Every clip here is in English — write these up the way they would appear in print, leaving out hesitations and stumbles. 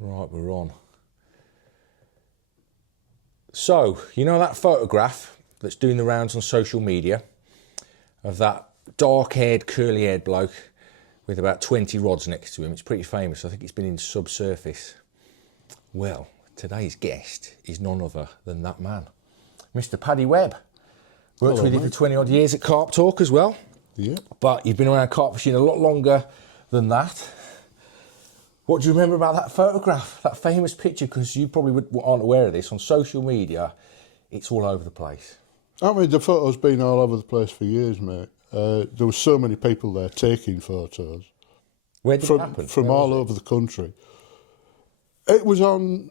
Right, we're on. So, you know that photograph that's doing the rounds on social media of that dark-haired, curly-haired bloke with about 20 rods next to him? It's pretty famous. I think it's been in Subsurface. Well, today's guest is none other than that man, Mr. Paddy Webb. Worked with you for 20 odd years at Carp-Talk as well. Yeah. But you've been around carp fishing a lot longer than that. What do you remember about that photograph, that famous picture? Because you probably aren't aware of this. On social media, it's all over the place. I mean, the photo's been all over the place for years, mate. There were so many people there taking photos. Where did it happen? From all over the country. It was on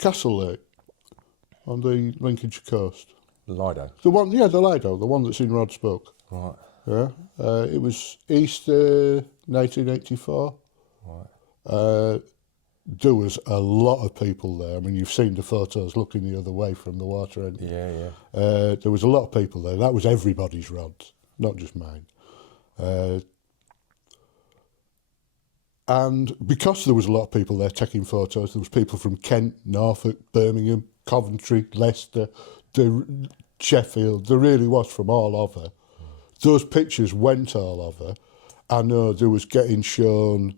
Vauxhall Lake, on the Lincolnshire coast. The Lido? The one, yeah, the Lido, the one that's in Rod's book. Right. Yeah. It was Easter 1984. Right. There was a lot of people there. I mean, you've seen the photos looking the other way from the water end. Yeah, yeah. There was a lot of people there. That was everybody's rods, not just mine. And because there was a lot of people there taking photos, there was people from Kent, Norfolk, Birmingham, Coventry, Leicester, Sheffield. There really was from all over. Those pictures went all over. I know there was getting shown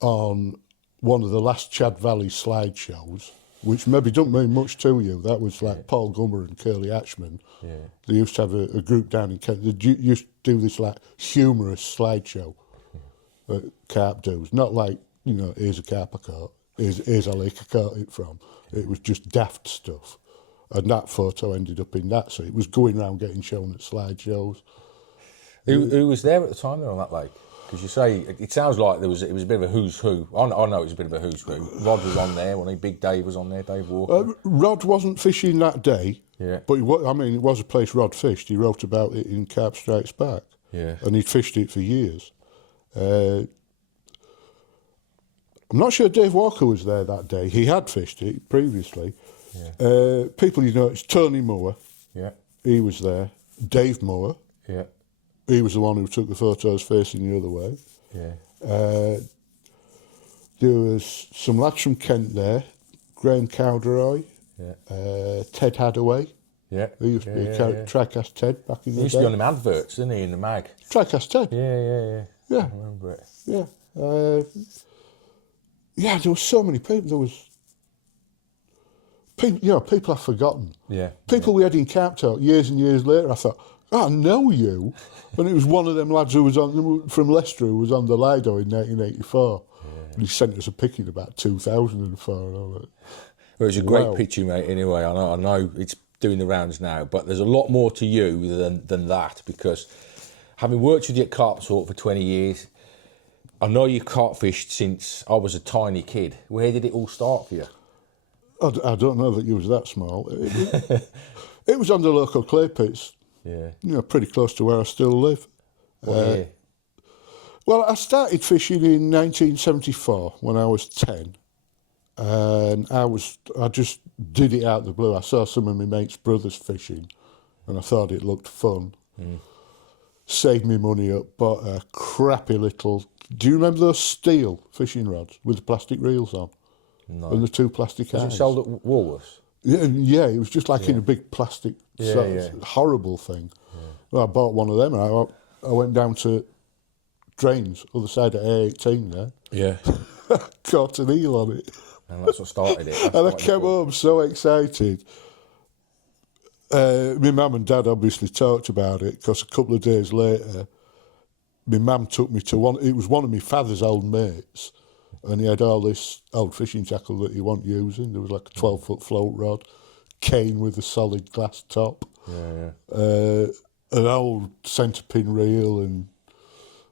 on one of the last Trent Valley slideshows, which maybe don't mean much to you. That was like Paul Gummer and Curly Hatchman. Yeah. They used to have a group down in Kent. They used to do this like humorous slideshow that carp does. Not like, you know, here's a carp I caught, here's a lake I caught it from. It was just daft stuff. And that photo ended up in that. So it was going around getting shown at slideshows. Who was there at the time then on that lake? Because you say, it sounds like it was a bit of a who's who. I know it was a bit of a who's who. Rod was on there, Big Dave was on there, Dave Walker. Rod wasn't fishing that day, yeah. But it was a place Rod fished. He wrote about it in Carp Strikes Back. Yeah. And he'd fished it for years. I'm not sure Dave Walker was there that day. He had fished it previously. Yeah. People you know, it's Tony Moore. Yeah. He was there. Dave Moore. Yeah. He was the one who took the photos facing the other way. Yeah. There was some lads from Kent there, Graham Cowderoy, Ted Hadaway. Yeah. He used to be a Tricast Ted back in the day. He used to be on them adverts, didn't he, in the mag? Tricast Ted. Yeah. I remember it. Yeah. Yeah, there were so many people. There was people, you know, people I've forgotten. Yeah. People we had in Carp-Talk years and years later. I thought, I know you. And it was one of them lads who was from Leicester who was on the Lido in 1984. Yeah. And he sent us a pic in about 2004. And all that. Well, it was a great picture, mate, anyway. I know it's doing the rounds now, but there's a lot more to you than that, because having worked with you at Carp-Talk for 20 years, I know you carp fished since I was a tiny kid. Where did it all start for you? I don't know that you was that small. It was on the local clay pits. Yeah. You know, pretty close to where I still live. Well, I started fishing in 1974 when I was 10. And I just did it out of the blue. I saw some of my mates' brothers fishing and I thought it looked fun. Saved me money up, bought a crappy little... Do you remember those steel fishing rods with the plastic reels on? No. And the two plastic eyes? Was it sold at Woolworths? Yeah, it was just like in a big plastic horrible thing. Yeah. Well, I bought one of them and I went down to Drains, other side of A18 there. Yeah. Caught an eel on it. And that's what started it. And I came home so excited. My mum and dad obviously talked about it, because a couple of days later, my mum took me to one of my father's old mates, and he had all this old fishing tackle that he wasn't using. There was like a 12-foot float rod, cane with a solid glass top, an old centre pin reel, and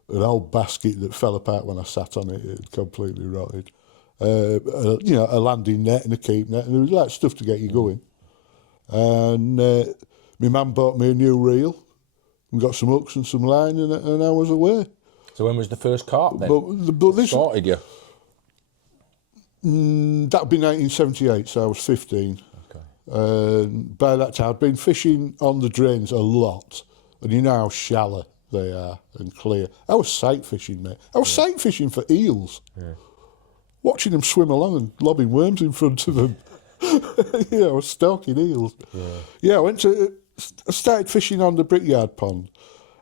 an old basket that fell apart when I sat on it. It had completely rotted. You know, a landing net and a keep net, and there was like stuff to get you going. And my mum bought me a new reel and got some hooks and some line, and I was away. So when was the first carp then? But this started you? That would be 1978, so I was 15. Okay. By that time, I'd been fishing on the drains a lot, and you know how shallow they are and clear. I was sight fishing, mate. I was sight fishing for eels. Yeah. watching them swim along and lobbing worms in front of them. Stalking eels. Yeah, I started fishing on the Brickyard Pond,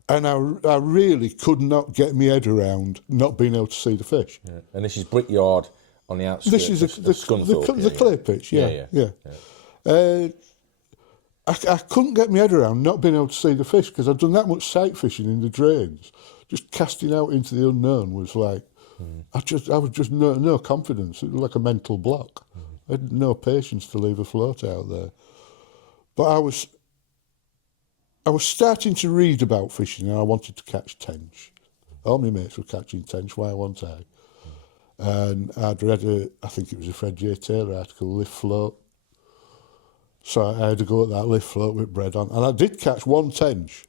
and I really could not get my head around not being able to see the fish. Yeah. And this is Brickyard on the outskirts. This is the clay pitch. Yeah. I couldn't get my head around not being able to see the fish because I'd done that much sight fishing in the drains. Just casting out into the unknown was like, I was just no confidence. It was like a mental block. I had no patience to leave a float out there. But I was starting to read about fishing and I wanted to catch tench. All my mates were catching tench, why wasn't I? And I'd read I think it was a Fred J. Taylor article, Lift Float. So I had to go at that lift float with bread on. And I did catch one tench.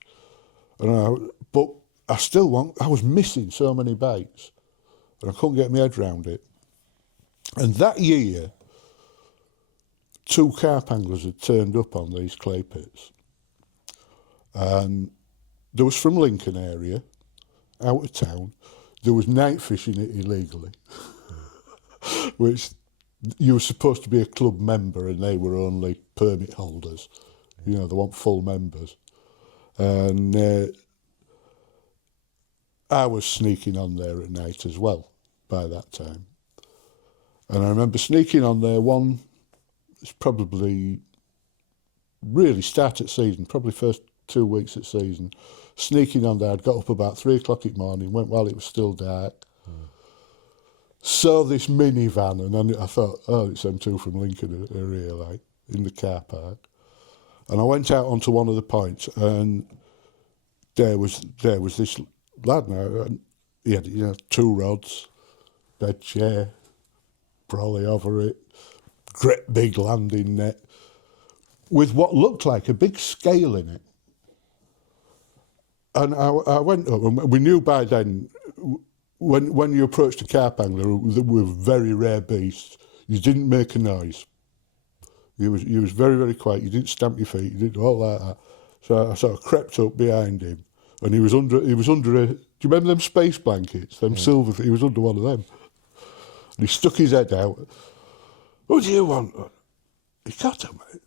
But I was missing so many bites. And I couldn't get my head around it. And that year, 2 carp anglers had turned up on these clay pits. And there was from Lincoln area, out of town. There was night fishing it illegally, which you were supposed to be a club member and they were only permit holders. They want full members. And I was sneaking on there at night as well by that time. And I remember sneaking on there it's probably really start at season, probably first 2 weeks at season. Sneaking on there, I'd got up about 3 o'clock in the morning, went while it was still dark. Saw this minivan and I thought, it's them 2 from Lincoln area, like, in the car park. And I went out onto one of the points and there was this lad now, and he had 2 rods, bed chair, brolly over it, great big landing net, with what looked like a big scale in it. And I went up, and we knew by then, when you approached a carp angler, they were very rare beasts, you didn't make a noise. You was very, very quiet, you didn't stamp your feet, you didn't do all that. So I sort of crept up behind him, and he was under do you remember them space blankets, them silver, he was under one of them. And he stuck his head out. What do you want? He got him, mate.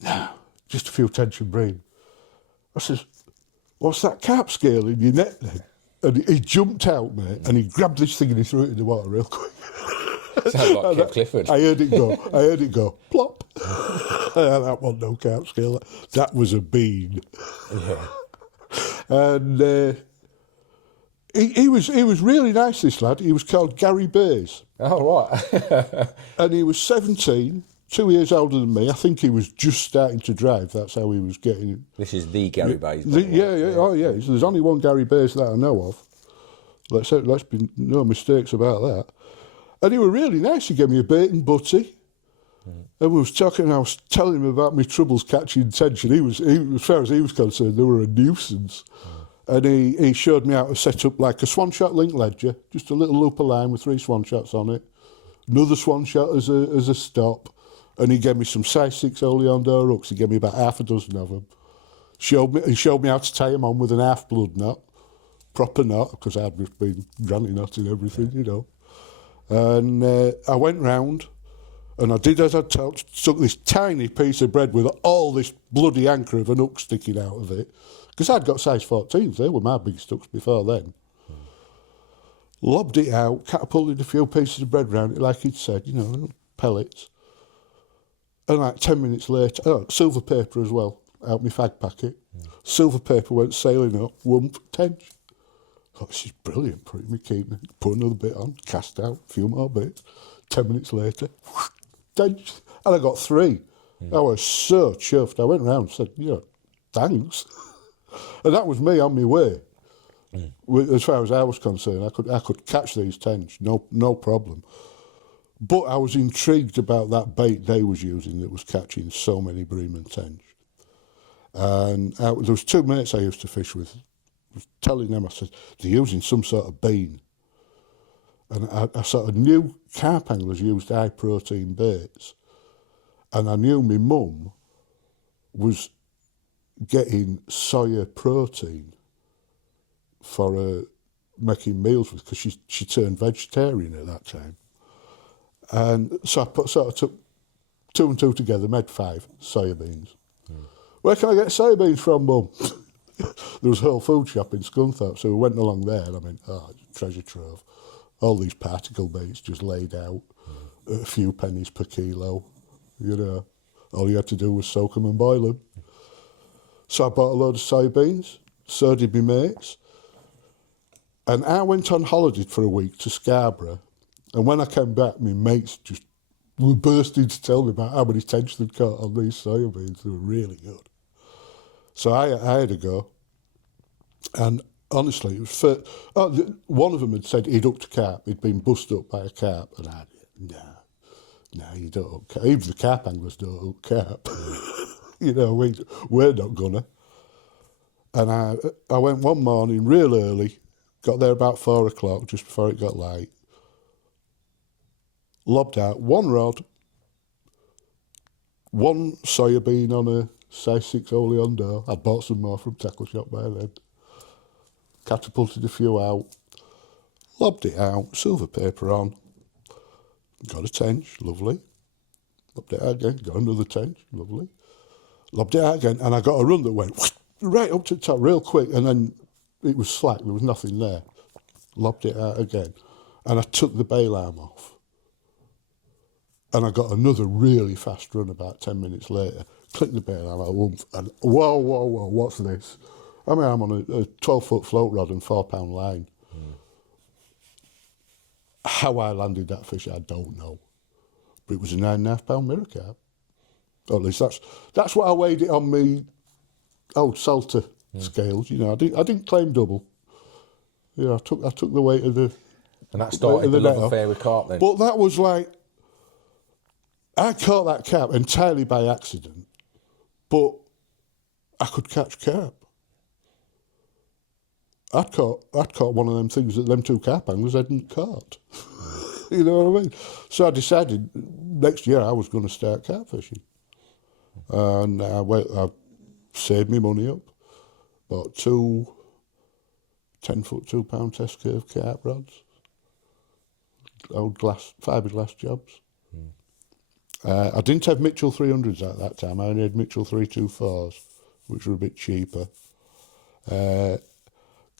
No, just a few tension bream. I says, what's that carp scale in your net then? And he jumped out, mate, and he grabbed this thing and he threw it in the water real quick. Sounds like Kip Clifford. I heard it go, plop. That wasn't no carp scale. That was a bean. Yeah. And he was really nice, this lad. He was called Gary Bays. Oh, right. And he was 17, 2 years older than me. I think he was just starting to drive. That's how he was getting it. This is the Gary Bays. Oh, yeah. So there's only one Gary Bays that I know of. Let's be no mistakes about that. And he was really nice. He gave me a bait and butty. And we was talking, and I was telling him about my troubles catching tension. He was, as far as he was concerned, they were a nuisance. And he showed me how to set up like a swan shot link ledger, just a little loop of line with 3 swan shots on it, another swan shot as a stop, and he gave me some size 6 oleander hooks. He gave me about half a dozen of them. He showed me how to tie them on with an half blood knot, proper knot, because I'd just been granny knotting everything, And I went round, and I did as I told, took this tiny piece of bread with all this bloody anchor of an hook sticking out of it, because I'd got size 14s, they were my biggest hooks before then. Lobbed it out, catapulted a few pieces of bread round it, like he'd said, pellets. And like 10 minutes later, silver paper as well, out my fag packet. Silver paper went sailing up, whoomp, tench. I thought, this is brilliant, put it in my keeping, put another bit on, cast out, a few more bits. 10 minutes later, tench. And I got 3. I was so chuffed. I went round and said, thanks. And that was me on my way. As far as I was concerned, I could catch these tench, no problem. But I was intrigued about that bait they was using that was catching so many bream and tench. And there was 2 mates I used to fish with. I was telling them, I said, they're using some sort of bean. And I sort of knew carp anglers used high protein baits. And I knew my mum was getting soya protein for making meals with, because she turned vegetarian at that time. And so I sort of took 2 and 2 together, made 5 soybeans. Where can I get soybeans from, Mum? There was a whole food shop in Scunthorpe, so we went along there and I mean, treasure trove. All these particle baits just laid out, a few pennies per kilo, you know. All you had to do was soak them and boil them. So I bought a load of soybeans, so did my mates. And I went on holiday for a week to Scarborough. And when I came back, my mates just were bursting to tell me about how many tench they'd caught on these soybeans. They were really good. So I had a go. And honestly, it was one of them had said he'd hooked a carp. He'd been busted up by a carp. And I no, you don't hook carp. Even the carp anglers don't hook carp. You know, we're not gonna. And I went one morning real early, got there about 4 o'clock, just before it got light. Lobbed out 1 rod, 1 soybean on a size 6 Oleon door. I'd bought some more from Tackle Shop by then. Catapulted a few out, lobbed it out, silver paper on, got a tench, lovely. Lobbed it out again, got another tench, lovely. Lobbed it out again, and I got a run that went right up to the top real quick, and then it was slack, there was nothing there. Lobbed it out again, and I took the bail arm off. And I got another really fast run about 10 minutes later, clicked the bail arm out, whoomph, and whoa, what's this? I mean, I'm on a 12-foot float rod and 4-pound line. How I landed that fish, I don't know. But it was a 9.5-pound mirror carp. Or at least that's what I weighed it on me old Salter scales. You know, I didn't claim double. You know, I took the weight of the. And that started the love affair with carp then. But that was like, I caught that carp entirely by accident, but I could catch carp. I'd caught one of them things that them 2 carp anglers hadn't caught. You know what I mean? So I decided next year I was going to start carp fishing. And I saved my money up, bought 2 10-foot 2-pound test curve carp rods, old fiberglass jobs. I didn't have Mitchell 300s at that time. I only had Mitchell 324s, which were a bit cheaper.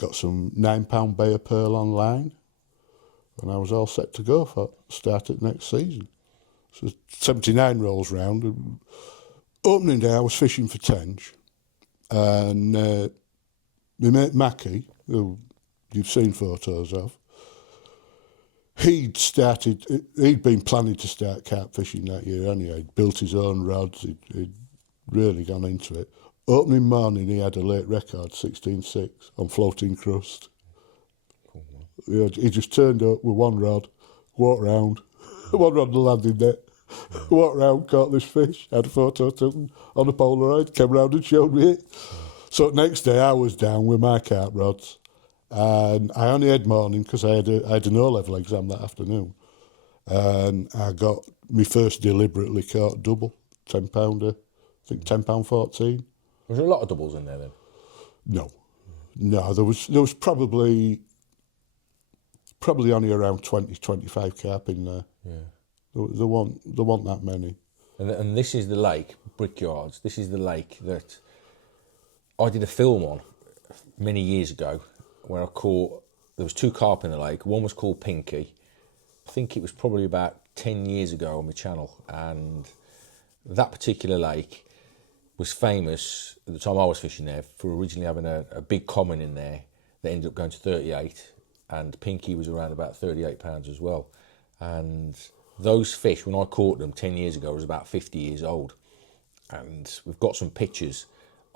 Got some 9-pound Bay of Pearl online, and I was all set to go for start it next season. So 79 rolls round. And opening day, I was fishing for tench, and my mate Mackie, who you've seen photos of, he'd been planning to start carp fishing that year anyway. He'd built his own rods, he'd really gone into it. Opening morning, he had a late record, 16.6, on floating crust. Cool, yeah, he just turned up with 1 rod, walked round, 1 rod on the landing net, walked round, caught this fish, had a photo taken on a Polaroid, came round and showed me it. So next day, I was down with my carp rods, and I only had morning because I had an O-level exam that afternoon, and I got my first deliberately caught double, 10-pounder, I think 10 pound 14. Was there a lot of doubles in there then? No, there was probably only around 20, 25 carp in there. Yeah. There weren't that many. And this is the lake, Brickyards. This is the lake that I did a film on many years ago where I caught, there was 2 carp in the lake. One was called Pinky. I think it was probably about 10 years ago on my channel. And that particular lake was famous at the time I was fishing there for originally having a big common in there that ended up going to 38, and Pinky was around about 38 pounds as well. And those fish, when I caught them 10 years ago, was about 50 years old. And we've got some pictures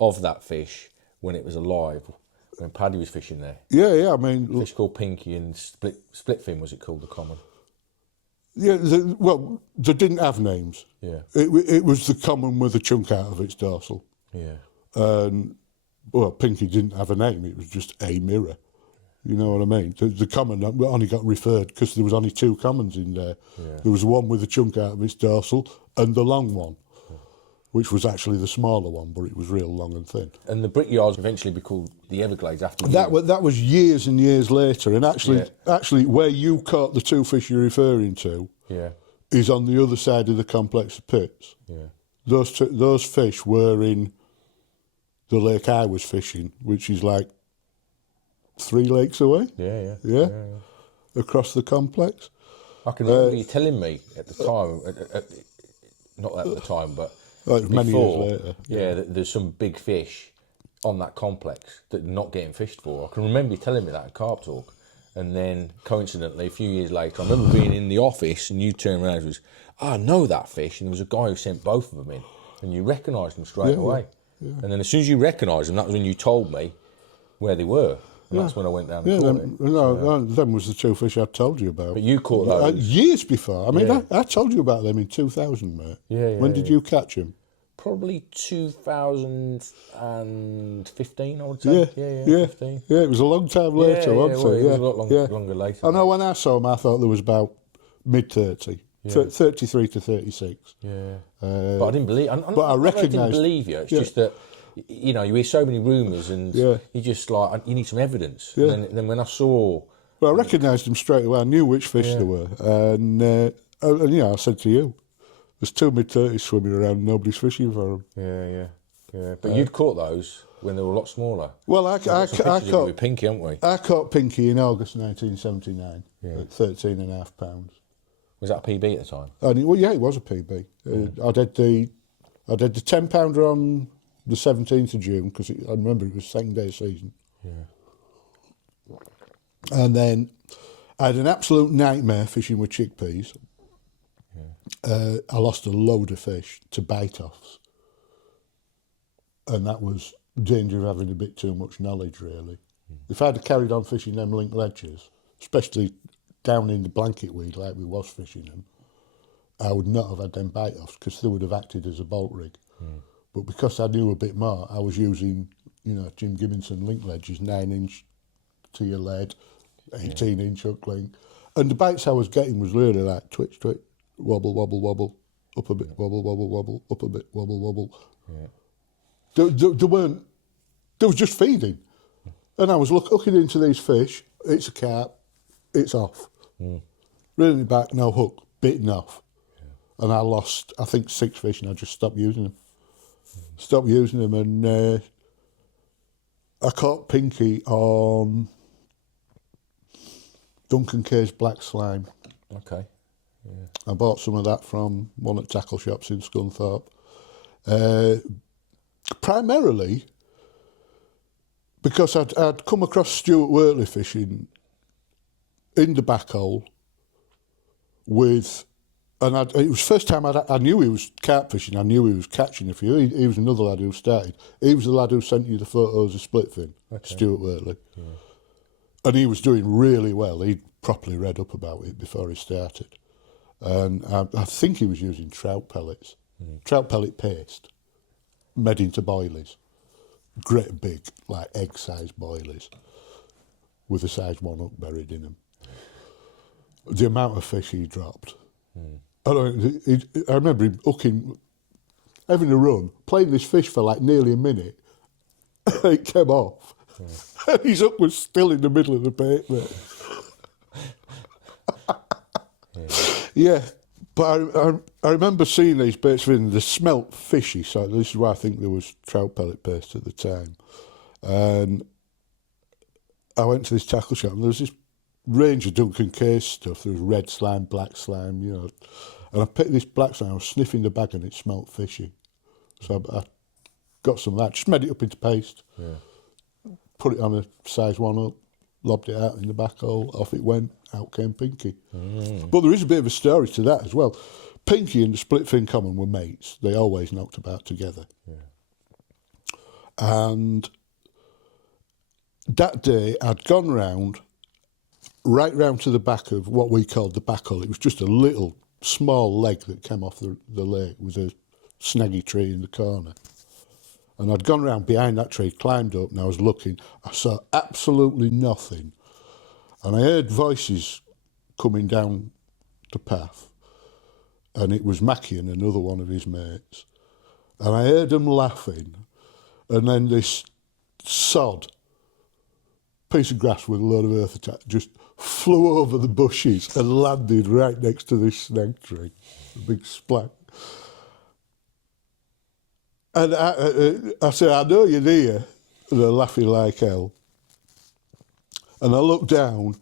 of that fish when it was alive, when Paddy was fishing there. Yeah, I mean... A fish called Pinky and split fin, was it called, the common? Yeah, they didn't have names. Yeah. It was the common with a chunk out of its dorsal. Yeah. And, well, Pinky didn't have a name, it was just a mirror. You know what I mean? The common only got referred because there was only 2 commons in there. Yeah. There was one with a chunk out of its dorsal and the long one, which was actually the smaller one, but it was real long and thin. And the Brickyards eventually be called the Everglades after that was years and years later, and actually where you caught the 2 fish you're referring to, is on the other side of the complex of pits. Yeah. Those fish were in the lake I was fishing, which is like 3 lakes away. Yeah. Across the complex. I can remember you telling me at the time, not at the time, but many before, years later. Yeah, that there's some big fish on that complex that are not getting fished for. I can remember you telling me that at Carp-Talk. And then, coincidentally, a few years later, I remember being in the office and you turned around and was, I know that fish. And there was a guy who sent both of them in. And you recognised them straight away. Yeah. And then as soon as you recognised them, that was when you told me where they were. And that's when I went down and caught it. Them was the 2 fish I told you about. But you caught those? Years before. I mean, I told you about them in 2000, mate. When did you catch them? Probably 2015, I would say. Yeah, 15. Yeah, it was a long time later, wasn't it? It was a lot longer later. I know when I saw them, I thought there was about mid-30, 33 to 36. Yeah. But I didn't believe... I recognised... didn't believe you. It's just that, you know, you hear so many rumours and you just like, you need some evidence. Yeah. And then when I saw... Well, I recognised them straight away. I knew which fish they were. And I said to you, there's 2 mid-30s swimming around and nobody's fishing for them. Yeah. But you'd caught those when they were a lot smaller. Well, I caught... with Pinky, haven't we? I caught Pinky in August 1979 at 13.5 pounds. Was that a PB at the time? And it was a PB. I did the 10 pounder on the 17th of June because I remember it was second day of season. Yeah. And then I had an absolute nightmare fishing with chickpeas. I lost a load of fish to bite-offs. And that was danger of having a bit too much knowledge, really. If I'd have carried on fishing them link ledges, especially down in the blanket weed like we was fishing them, I would not have had them bite-offs because they would have acted as a bolt rig. But because I knew a bit more, I was using, Jim Gibbonson link ledges, 9-inch to your lead, 18-inch hook link. And the bites I was getting was really like twitch, twitch, wobble, wobble, wobble, up a bit, wobble, wobble, wobble, up a bit, wobble, wobble. Yeah. There was just feeding. And I was hooking into these fish, it's a carp, it's off. Reeling it back, no hook, bitten off. Yeah. And I lost, I think, 6 fish and I just stopped using them. And I caught Pinky on Duncan Kay's black slime. Okay. Yeah. I bought some of that from one of the tackle shops in Scunthorpe. Primarily because I'd come across Stuart Wortley fishing in the back hole with, and it was the first time I knew he was carp fishing, I knew he was catching a few. He was another lad who started. He was the lad who sent you the photos of split fin, Stuart Wortley. Yeah. And he was doing really well. He'd properly read up about it before he started. And I think he was using trout pellets, trout pellet paste, made into boilies. Great big, like egg-sized boilies, with a size 1 hook buried in them. The amount of fish he dropped. I remember him hooking, having a run, playing this fish for like nearly a minute. It came off. And his hook was still in the middle of the bait, mate. Yeah, but I remember seeing these baits and they smelt fishy, so this is why I think there was trout pellet paste at the time. And I went to this tackle shop and there was this range of Duncan Case stuff. There was red slime, black slime, And I picked this black slime, I was sniffing the bag and it smelt fishy. So I got some of that, just made it up into paste, put it on a size 1 up, lobbed it out in the back hole, off it went, out came Pinky. But there is a bit of a story to that as well. Pinky and the split fin common were mates. They always knocked about together. And that day I'd gone right round to the back of what we called the back hole. It was just a little small leg that came off the lake with a snaggy tree in the corner. And I'd gone round behind that tree, climbed up, and I was looking. I saw absolutely nothing. And I heard voices coming down the path. And it was Mackie and another one of his mates. And I heard them laughing. And then this sod, piece of grass with a load of earth attached, just flew over the bushes and landed right next to this snag tree. A big splat. And I said, I know you're here. And they're laughing like hell. And I looked down,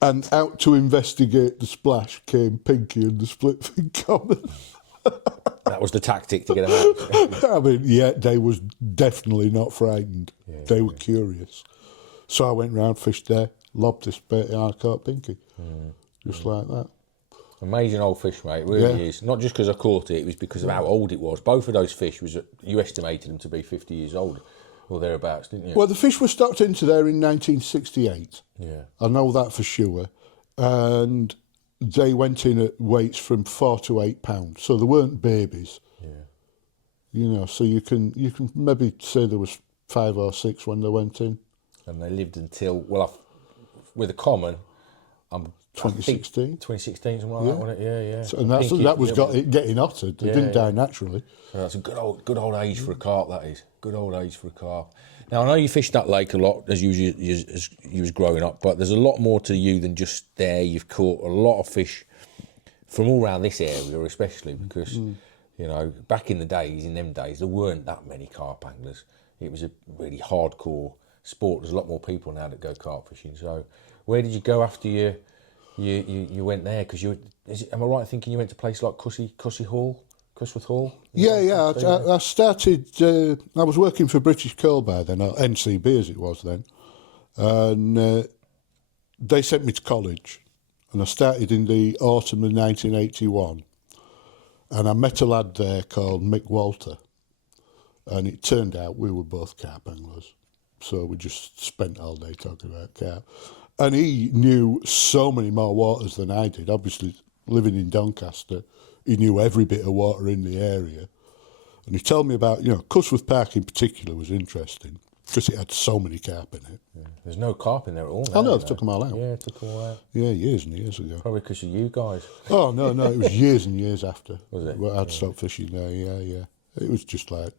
and out to investigate the splash came Pinky and the split fin common. That was the tactic to get them out. I mean, yeah, they was definitely not frightened. Yeah, they were curious. So I went round, fished there, lobbed this bait, and I caught Pinky. Just like that. Amazing old fish, mate. It really is. Not just because I caught it was because of how old it was. Both of those fish, you estimated them to be 50 years old or thereabouts, didn't you? Well, the fish were stocked into there in 1968. Yeah. I know that for sure. And they went in at weights from 4 to 8 pounds. So they weren't babies. Yeah. You know, so you can maybe say there was 5 or 6 when they went in. And they lived until, with a common, 2016. 2016, something like that, wasn't it? Yeah. So, and that was getting hotter. They didn't die naturally. So that's a good old age for a carp, that is. Good old age for a carp. Now, I know you fished that lake a lot as you was growing up, but there's a lot more to you than just there. You've caught a lot of fish from all around this area, especially because, you know, back in them days, there weren't that many carp anglers. It was a really hardcore sport. There's a lot more people now that go carp fishing. So where did you go after you went there? Because am I right in thinking you went to a place like Cusworth Hall? Yeah. I started. I was working for British Coal by then, or NCB as it was then, and they sent me to college, and I started in the autumn of 1981, and I met a lad there called Mick Walter, and it turned out we were both carp anglers, so we just spent all day talking about carp. And he knew so many more waters than I did. Obviously, living in Doncaster, he knew every bit of water in the area. And he told me about, Cusworth Park in particular was interesting because it had so many carp in it. Yeah. There's no carp in there at all. I know, they took them all out. Yeah, took them all out. Yeah, years and years ago. Probably because of you guys. Oh, no, it was years and years after. Was it? Well, I'd stopped fishing there, yeah. It was just like,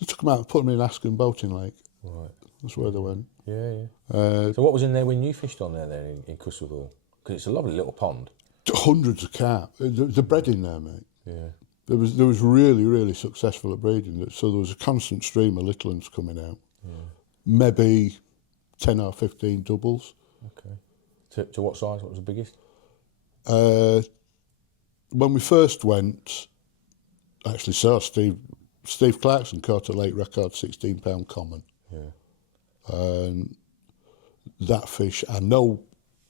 they took them out and put them in Askham Boating Lake. Right. That's where they went. Yeah. So what was in there when you fished on there then in Cusworth Hall? Because it's a lovely little pond. Hundreds of carp. The bred in there, mate. Yeah. There was really, really successful at breeding. So there was a constant stream of little ones coming out. Yeah. Maybe 10 or 15 doubles. Okay. To what size? What was the biggest? When we first went, actually saw Steve Clarkson caught a late record 16-pound common. Yeah. And that fish, I know,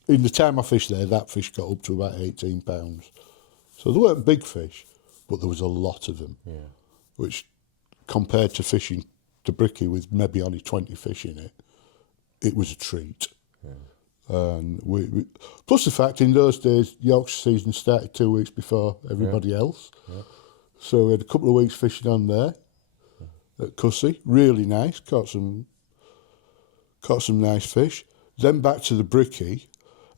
in the time I fished there, that fish got up to about 18 pounds. So they weren't big fish, but there was a lot of them. Yeah. Which, compared to fishing the Bricky with maybe only 20 fish in it, it was a treat. Yeah. And we plus the fact in those days, Yorkshire season started 2 weeks before everybody else. Yeah. So we had a couple of weeks fishing on there at Cussy, really nice, caught some nice fish. Then back to the Bricky,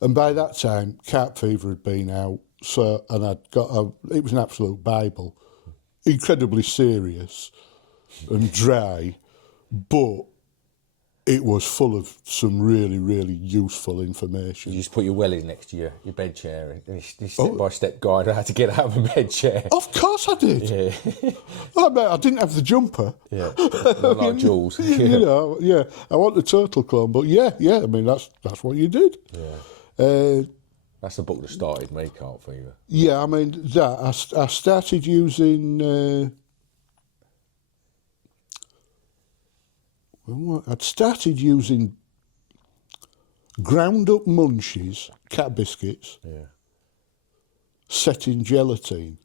and by that time, carp fever had been out. And it was an absolute Bible, incredibly serious and dry, but it was full of some really, really useful information. You just put your wellies next to your bed chair and step-by-step guide on how to get out of a bed chair. Of course I did. Yeah. I didn't have the jumper. Yeah, not like Jules. I want the turtle clone, but yeah, I mean, that's what you did. Yeah. That's the book that started me, Carp Fever. Yeah, I mean, I started using... I'd started using ground up munchies, cat biscuits, set in gelatine.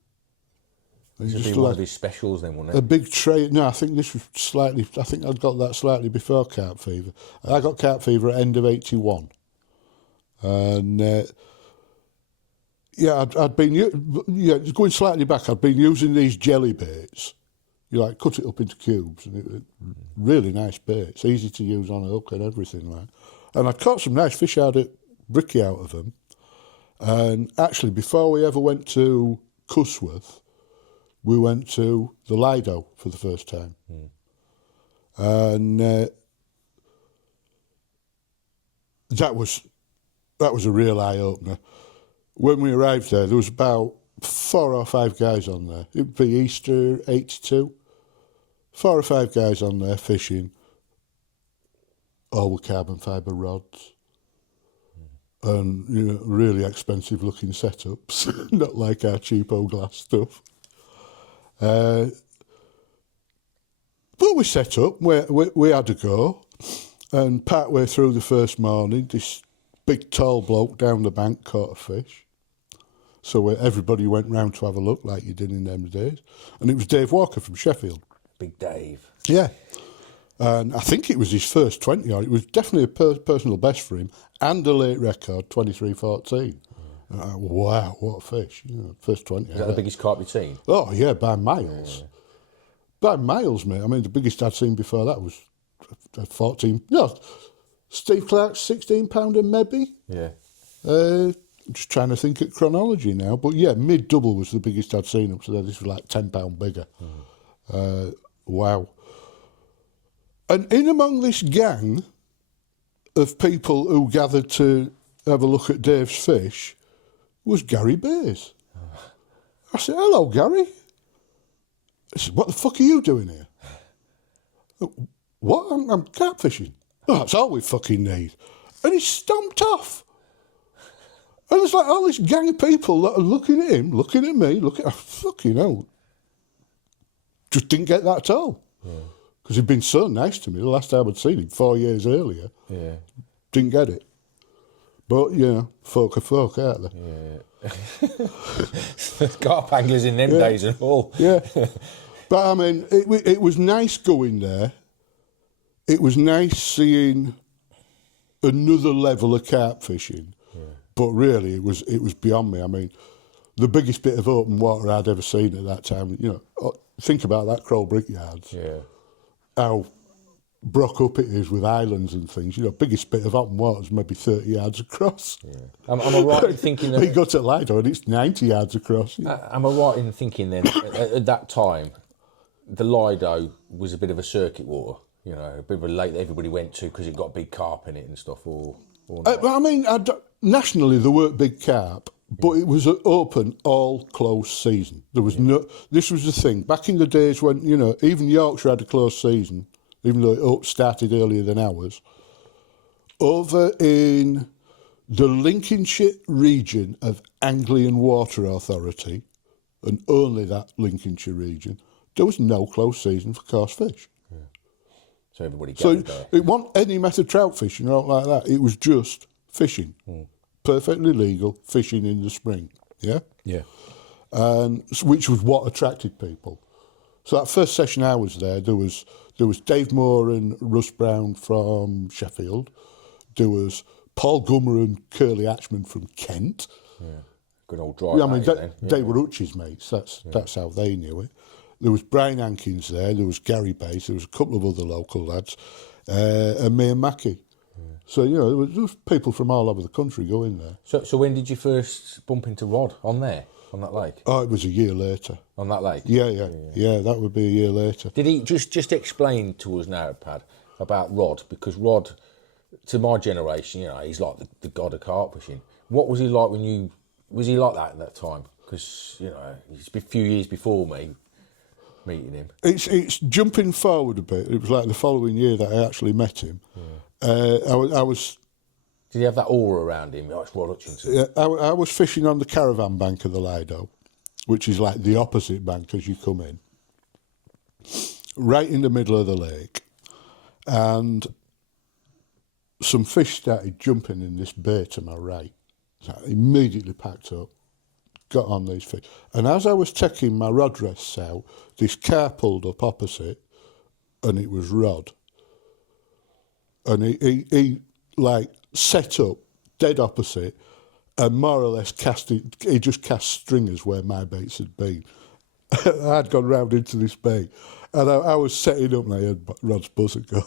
This would be one of these specials then, wouldn't it? A big tray. No, I think this was slightly... I think I'd got that slightly before Carp Fever. I got Carp Fever at end of 81. And... I'd been... going slightly back, I'd been using these jelly baits. You cut it up into cubes, and it really nice bait. It's easy to use on a hook and everything like. And I caught some nice fish out of Bricky out of them. And actually, before we ever went to Cusworth, we went to the Lido for the first time. And that was a real eye-opener. When we arrived there was about 4 or 5 guys on there. It would be Easter 82. 4 or 5 guys on there fishing, all with carbon fibre rods. And, you know, really expensive looking setups, not like our cheapo glass stuff. But we set up, we had a go, and partway through the first morning, this big tall bloke down the bank caught a fish. So everybody went round to have a look like you did in them days. And it was Dave Walker from Sheffield. Big Dave. Yeah. And I think it was his first 20, or it was definitely a personal best for him, and a late record, 23.14. Wow, what a fish. You know, first 20. Is that the biggest carp you've seen? Oh, yeah, by miles. Yeah. By miles, mate. I mean, the biggest I'd seen before that was 14. No, Steve Clark's 16-pounder, maybe. Yeah. Just trying to think at chronology now. But yeah, mid-double was the biggest I'd seen up to there. This was like 10 pound bigger. Wow. And in among this gang of people who gathered to have a look at Dave's fish was Gary Bays. I said, hello, Gary. He said, what the fuck are you doing here? What? I'm carp fishing. Oh, that's all we fucking need. And he stomped off. And there's like all this gang of people that are looking at him, looking at me, fucking hell. Just didn't get that at all. Because he'd been so nice to me the last time I'd seen him 4 years earlier. Yeah. Didn't get it. But, you know, folk are folk, aren't they? Yeah. Carp anglers in them days and all. Yeah. But, I mean, it was nice going there. It was nice seeing another level of carp fishing. Yeah. But really, it was beyond me. I mean, the biggest bit of open water I'd ever seen at that time, you know, think about that Crow Brickyards. Yeah. How broke up it is with islands and things. You know, biggest bit of open water is maybe 30 yards across. Yeah. Am I right in thinking that... You go to Lido and it's 90 yards across. Am I right in thinking then, at that time, the Lido was a bit of a circuit water, you know, a bit of a lake that everybody went to because it got big carp in it and stuff, or not? I mean, nationally there weren't big carp, but it was an open, all closed season. There was no... This was the thing. Back in the days when, you know, even Yorkshire had a closed season, even though it started earlier than ours, over in the Lincolnshire region of Anglian Water Authority, and only that Lincolnshire region, there was no closed season for coarse fish. Yeah. So everybody gathered there. It wasn't any method trout fishing or anything like that. It was just fishing. Perfectly legal fishing in the spring, yeah? Yeah. And which was what attracted people. So that first session I was there was Dave Moore and Russ Brown from Sheffield. There was Paul Gummer and Curly Hatchman from Kent. Yeah. Good old drive. Yeah, I mean, they were Hutch's mates. That's how they knew it. There was Brian Hankins there. There was Gary Bates. There was a couple of other local lads. And me and Mackie. So, you know, there was people from all over the country going there. So when did you first bump into Rod? On there? On that lake? Oh, it was a year later. On that lake? Yeah, that would be a year later. Did he just explain to us now, Pad, about Rod? Because Rod, to my generation, you know, he's like the god of carp fishing. What was he like when you... Was he like that at that time? Because, you know, he's a few years before me meeting him. It's jumping forward a bit. It was like the following year that I actually met him. Yeah. I was... Did he have that aura around him? Like Rod Hutchinson? Yeah, I was fishing on the caravan bank of the Lido, which is like the opposite bank as you come in, right in the middle of the lake, and some fish started jumping in this bay to my right. So I immediately packed up, got on these fish, and as I was taking my rod rests out, this car pulled up opposite, and it was Rod. And he like set up dead opposite and more or less he just cast stringers where my baits had been. I'd gone round into this bay and I was setting up and I heard Rod's buzzer go.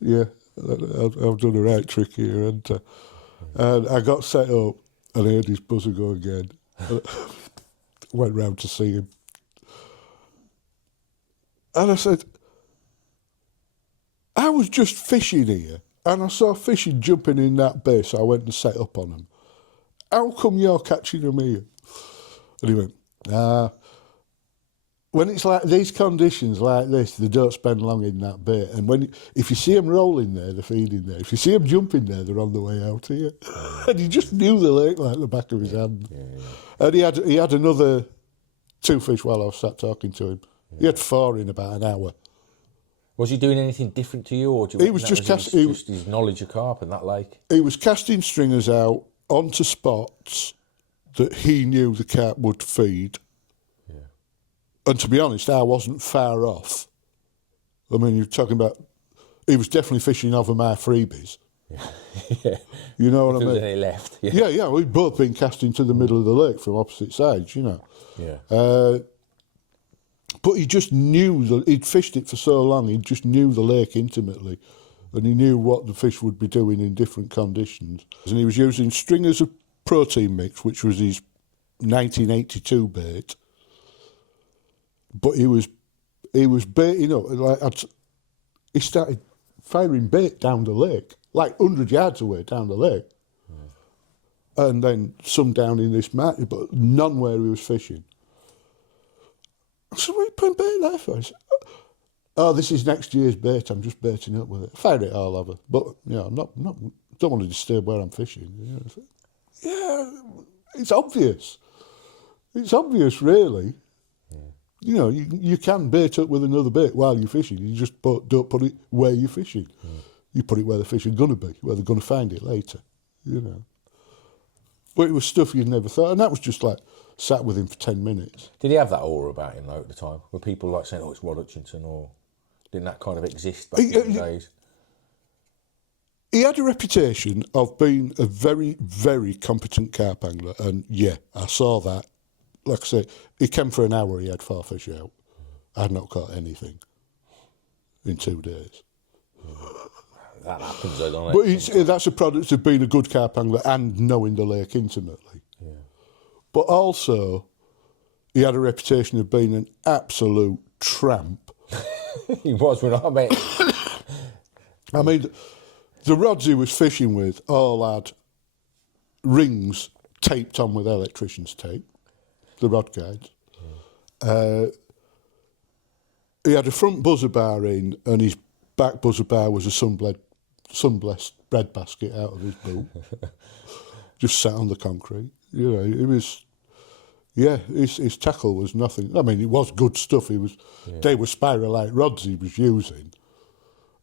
Yeah, I've done the right trick here, and I got set up and I heard his buzzer go again. Went round to see him. And I said, I was just fishing here, and I saw fishing jumping in that bay, so I went and set up on them. How come you're catching them here? And he went, when it's like these conditions like this, they don't spend long in that bay. And if you see them rolling there, they're feeding there. If you see them jumping there, they're on the way out here. And he just knew the lake like the back of his hand. Yeah. And he had another 2 fish while I was sat talking to him. Yeah. He had 4 in about an hour. Was he doing anything different to you, or do you he was just his knowledge of carp in that lake? He was casting stringers out onto spots that he knew the carp would feed. And to be honest, I wasn't far off. I mean, you're talking about... He was definitely fishing over my freebies. Yeah. You know what I mean? Then he left. Yeah. We'd both been casting to the middle of the lake from opposite sides, you know. Yeah. But he just knew... He'd fished it for so long, he just knew the lake intimately. And he knew what the fish would be doing in different conditions. And he was using stringers of protein mix, which was his 1982 bait. But he was baiting up. He started firing bait down the lake, like 100 yards away down the lake. Yeah. And then some down in this mountain, but none where he was fishing. I said, what are you putting bait there for? He said, oh, this is next year's bait. I'm just baiting up with it. Fire it all over. But, you know, don't want to disturb where I'm fishing. You know? Yeah, it's obvious. It's obvious, really. You know, you can bait up with another bait while you're fishing. You just don't put it where you're fishing. You put it where the fish are going to be, where they're going to find it later, you know. But it was stuff you'd never thought. And that was just like, sat with him for 10 minutes. Did he have that aura about him, though, at the time? Were people like saying, oh, it's Rod Hutchinson, or didn't that kind of exist back in the days? He had a reputation of being a very, very competent carp angler. And, yeah, I saw that. Like I say, he came for an hour, he had 4 fish out. I had not caught anything in 2 days. That happens, though, doesn't it? But that's a product of being a good carp angler and knowing the lake intimately. Yeah. But also, he had a reputation of being an absolute tramp. He was when I met him. I mean, the rods he was fishing with all had rings taped on with electrician's tape. The rod guides. He had a front buzzer bar in, and his back buzzer bar was a sunblessed bread basket out of his boot. Just sat on the concrete. You know, it was... Yeah, his tackle was nothing. I mean, it was good stuff. They were Spiralite rods he was using,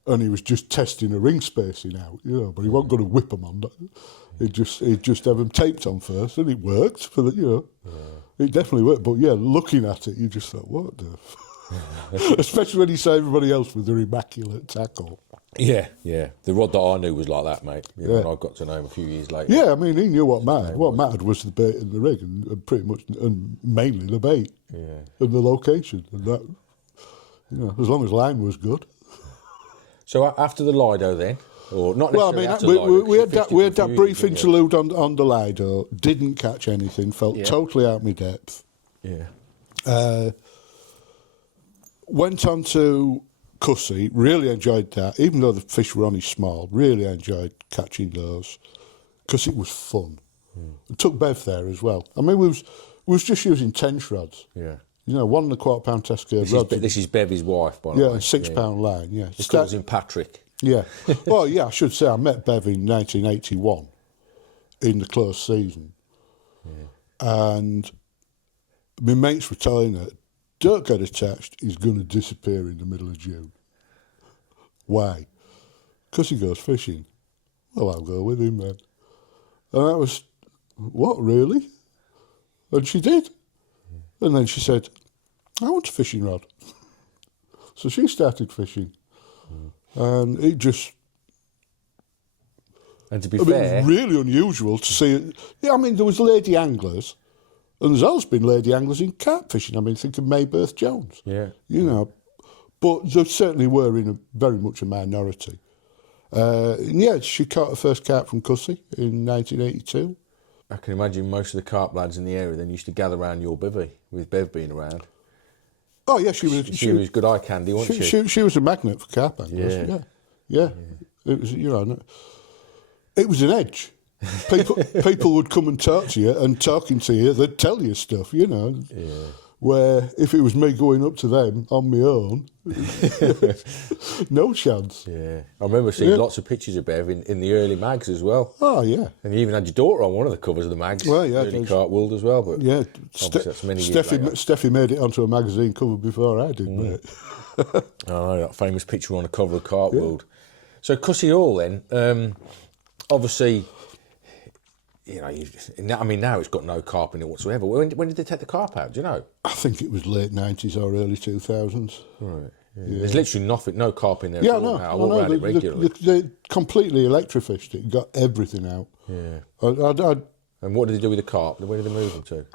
and he was just testing a ring spacing out, you know, but he wasn't going to whip them on. He'd just have them taped on first, and it worked for the, you know. Yeah. It definitely worked, but yeah, looking at it, you just thought, what the... Especially when you saw everybody else with their immaculate tackle. Yeah. The rod that I knew was like that, mate. You know, when I got to know him a few years later. Yeah, I mean, he knew what mattered. What mattered was the bait and the rig, and pretty much, and mainly the bait. Yeah. And the location, and that, you know, as long as line was good. So after the Lido then? Or not necessarily after Lido, we had that brief interlude on the Lido, didn't catch anything, felt totally out of my depth. Yeah. Went on to Cussy, really enjoyed that, even though the fish were only small, really enjoyed catching those, because it was fun. And took Bev there as well. I mean, we was just using tench rods. Yeah. You know, 1 1/4 pound test curve rod. This is Bevy's wife, by the way. Yeah, and 6 pound line, yeah. He calls him Patrick. Yeah. Well, yeah, I should say I met Bev in 1981 in the close season. Yeah. And my mates were telling her, don't get attached, he's going to disappear in the middle of June. Why? Because he goes fishing. Well, I'll go with him then. And I was, what, really? And she did. And then she said, I want a fishing rod. So she started fishing. And it just... And to be fair... It was really unusual to see it. Yeah, I mean, there was lady anglers, and there's always been lady anglers in carp fishing. I mean, think of Mayberth Jones. Yeah. You know, but there certainly were in very much a minority. And yeah, she caught her first carp from Cussy in 1982. I can imagine most of the carp lads in the area then used to gather around your bivvy, with Bev being around. Oh, yeah, she was... She was good eye candy, wasn't she? She was a magnet for carp anglers, yeah. Yeah. It was, you know, it was an edge. People would come and talk to you, and talking to you, they'd tell you stuff, you know. Yeah. Where if it was me going up to them on my own, no chance. Yeah, I remember seeing lots of pictures of Bev in the early mags as well. Oh yeah, and you even had your daughter on one of the covers of the mags. Well, yeah, early Carp World as well. But yeah, that's many years later. Steffi made it onto a magazine cover before I did, mate. Oh, that famous picture on the cover of Carp World. So Cussy Hall then, obviously. You know, I mean, now it's got no carp in it whatsoever. When did they take the carp out? Do you know? I think it was late 90s or early 2000s. Right. Yeah. There's literally nothing, no carp in there. Yeah, at all no, now. I walk around it regularly. They completely electrofished it, got everything out. Yeah. And what did they do with the carp? Where did they move them to?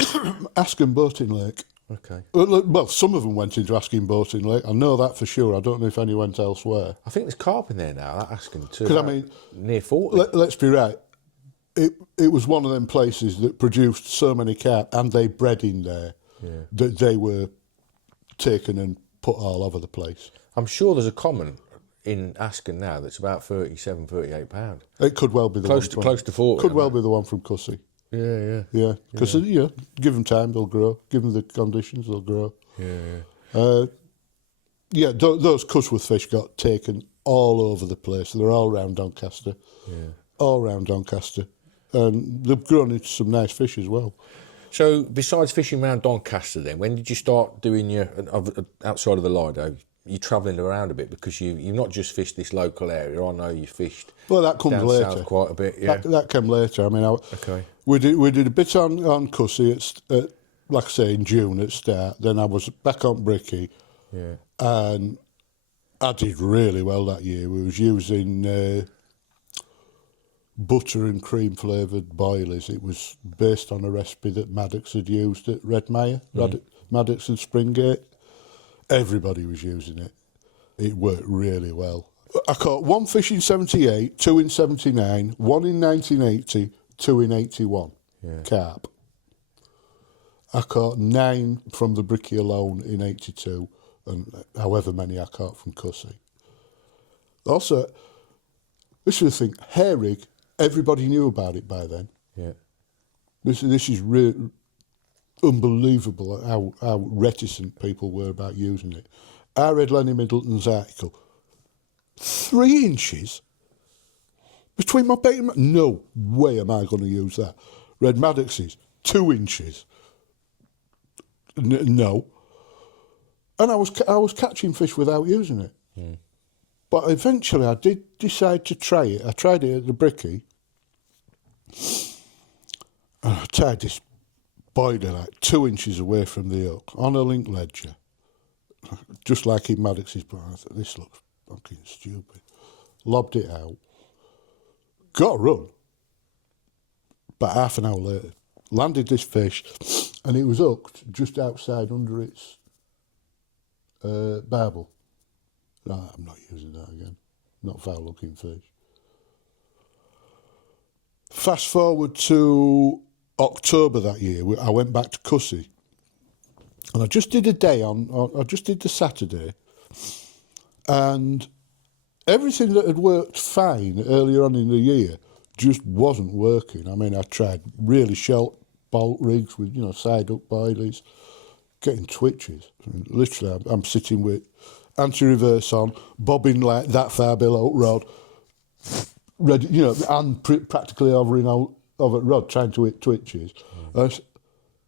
Askham Boating Lake. Okay. Well, some of them went into Askham Boating Lake. I know that for sure. I don't know if any went elsewhere. I think there's carp in there now. That Askham too. Because I mean, near 40. Let's be right. It was one of them places that produced so many carp, and they bred in there that they were taken and put all over the place. I'm sure there's a common in Askham now that's about 37, 38 pound. It could well be the close to 40. Could well be the one from Cussy. Yeah. Because you know, give them time, they'll grow. Give them the conditions, they'll grow. Those Cusworth fish got taken all over the place. They're all round Doncaster. All round Doncaster. And they've grown into some nice fish as well. So, besides fishing around Doncaster then, when did you start doing your, outside of the Lido, you're travelling around a bit because you've not just fished this local area, I know you fished that comes down later. South quite a bit, That came later. I mean, we did a bit on Cussy, like I say, in June at start. Then I was back on Bricky. And I did really well that year. We was using butter and cream flavoured boilies. It was based on a recipe that Maddox had used at Redmire, Maddox and Springate. Everybody was using it. It worked really well. I caught one fish in 78, two in 79, one in 1980, two in 81, carp. I caught 9 from the Bricky alone in 82, and however many I caught from Cussy. Also, this was the thing, herring, everybody knew about it by then. This is really unbelievable how reticent people were about using it. I read Lenny Middleton's article. 3 inches between my bait and no way am I going to use that. Read Maddox's 2 inches. No. And I was catching fish without using it. But eventually I did decide to try it. I tried it at the Bricky. And I tied this boiler like 2 inches away from the hook on a link ledger. Just like in Maddox's, but I thought, this looks fucking stupid. Lobbed it out. Got a run. About half an hour later, landed this fish, and it was hooked just outside under its barbel. No, I'm not using that again. Not foul-looking fish. Fast forward to October that year, I went back to Cussy, and I just did a day I just did the Saturday, and everything that had worked fine earlier on in the year just wasn't working. I mean, I tried really short bolt rigs with, side hook boilies, getting twitches. Literally, I'm sitting with anti-reverse on, bobbing like that far below rod, ready, and practically hovering over rod, trying to hit twitches. I said,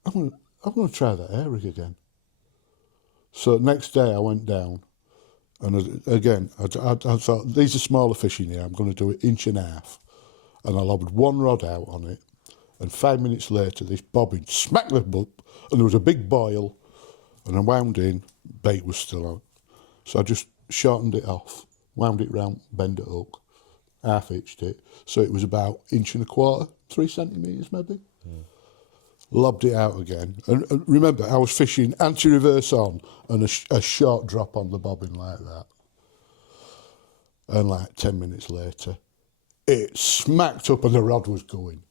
I'm going to try that air rig again. So next day I went down, and again, I thought, these are smaller fish in here, I'm going to do it 1.5 inches. And I lobbed one rod out on it, and 5 minutes later, this bobbin smacked the butt, and there was a big boil, and I wound in, bait was still on. So I just shortened it off, wound it round, bend it hook, half-hitched it, so it was about 1.25 inches, 3 centimetres maybe. Lobbed it out again. And remember, I was fishing anti-reverse on and a short drop on the bobbin like that. And like 10 minutes later, it smacked up and the rod was going.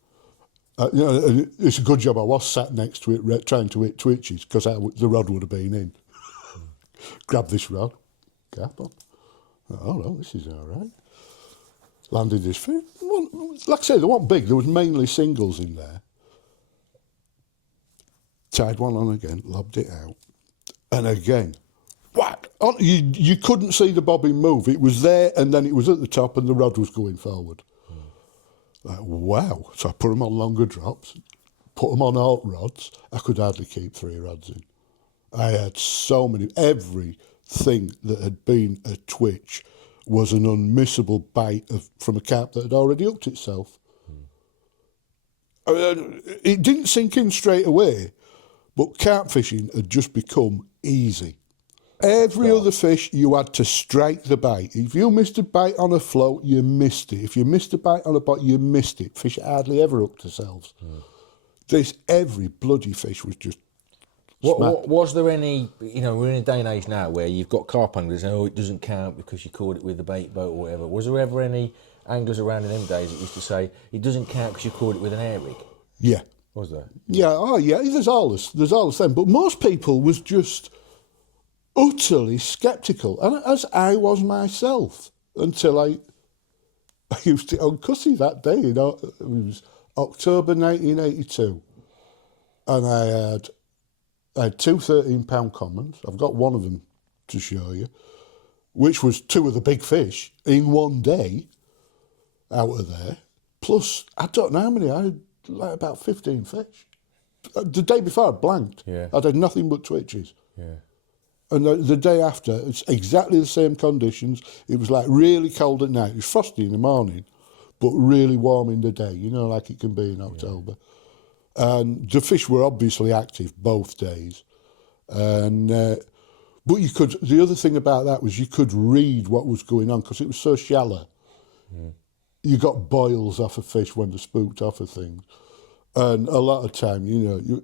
It's a good job I was sat next to it trying to hit twitches because the rod would have been in. Grab this rod, cap on. Oh no, this is all right. landed this fish. Like I say, they weren't big. There was mainly singles in there. Tied one on again, lobbed it out. And again, whack! You couldn't see the bobbin move. It was there, and then it was at the top, and the rod was going forward. Like, wow. So I put them on longer drops, put them on alt rods. I could hardly keep 3 rods in. I had so many. Everything that had been a twitch was an unmissable bite from a carp that had already hooked itself. It didn't sink in straight away, but carp fishing had just become easy. Every other fish, you had to strike the bite. If you missed a bite on a float, you missed it. If you missed a bite on a bite, you missed it. Fish hardly ever hooked themselves. Every bloody fish was just What was there any, we're in a day and age now where you've got carp anglers, it doesn't count because you caught it with the bait boat or whatever. Was there ever any anglers around in them days that used to say, it doesn't count because you caught it with an air rig? Yeah. Was there? Yeah, there's all this then. But most people was just utterly sceptical, and as I was myself, until I used it on Cussy that day. It was October 1982, and I had 2 13-pound commons. I've got one of them to show you, which was 2 of the big fish in one day out of there. Plus, I don't know how many. I had about 15 fish. The day before, I blanked. Yeah. I'd had nothing but twitches. Yeah. And the day after, it's exactly the same conditions. It was like really cold at night. It was frosty in the morning, but really warm in the day, like it can be in October. And the fish were obviously active both days. And but the other thing about that was you could read what was going on because it was so shallow. You got boils off of fish when they're spooked off of things. And a lot of time, you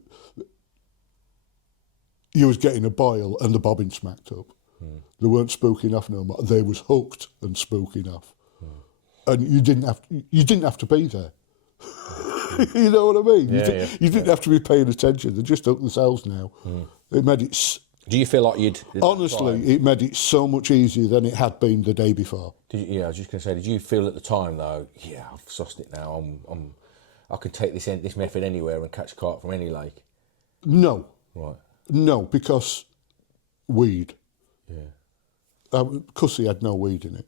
was getting a boil and the bobbin smacked up. They weren't spooking off no more. They was hooked and spooking off. And you didn't have to be there. You know what I mean? You didn't have to be paying attention. They just hooked themselves now. It made it... Do you feel like honestly, it made it so much easier than it had been the day before. I was just going to say, did you feel at the time though, I've sussed it now, I could take this method anywhere and catch carp from any lake? No. Right. No, because weed. Yeah. Cussy had no weed in it.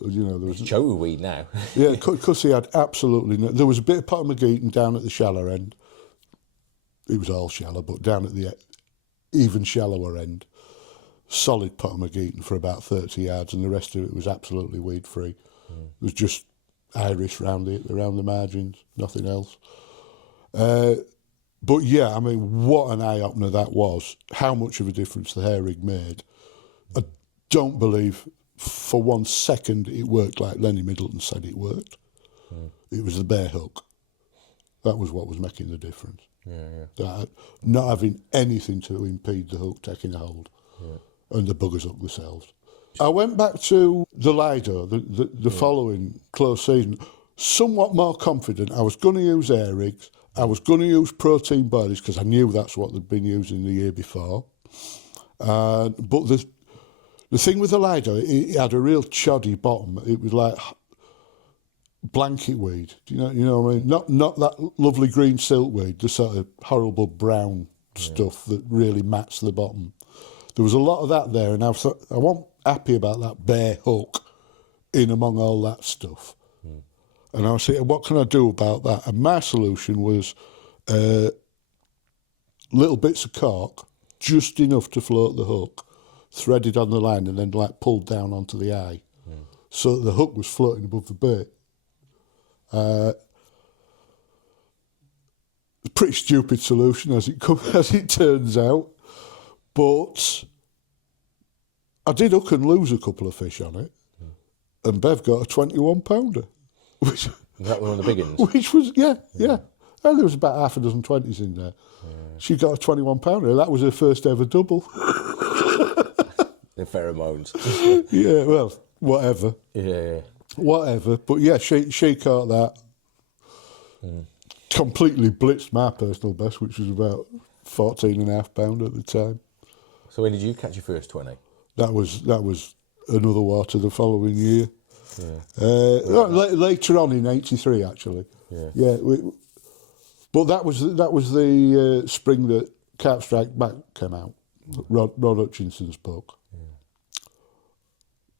There was Joe weed now. Yeah, Cussy had absolutely no. There was a bit of Potamogeton down at the shallow end. It was all shallow, but down at the even shallower end, solid Potamogeton for about 30 yards, and the rest of it was absolutely weed free. It was just iris around the margins, nothing else. But yeah, I mean, what an eye opener that was! How much of a difference the hair rig made. I don't believe for 1 second it worked like Lenny Middleton said it worked. It was the bare hook. That was what was making the difference. That, not having anything to impede the hook taking a hold. And the buggers hooked themselves. I went back to the Lido, the following close season, somewhat more confident. I was going to use air rigs. I was going to use protein bodies because I knew that's what they'd been using the year before. But the thing with the Lido, it had a real choddy bottom. It was like blanket weed. Do you know what I mean? Not that lovely green silkweed, the sort of horrible brown stuff that really mats the bottom. There was a lot of that there, and I wasn't happy about that bare hook in among all that stuff. And I was thinking, what can I do about that? And my solution was little bits of cork, just enough to float the hook, threaded on the line and then pulled down onto the eye. So that the hook was floating above the bait. A pretty stupid solution as it turns out. But I did hook and lose a couple of fish on it. And Bev got a 21-pounder. Which, was that one of the big ones? Which was, yeah. And there was about half a dozen 20s in there. She got a 21-pounder. That was her first ever double. The pheromones. Yeah, well, whatever. Yeah. Whatever. But yeah, she caught that. Completely blitzed my personal best, which was about 14.5 pound at the time. So when did you catch your first 20? That was another water the following year. Later on in '83, actually. Yeah. But that was the spring that Carp Strike Back came out, Rod Hutchinson's book.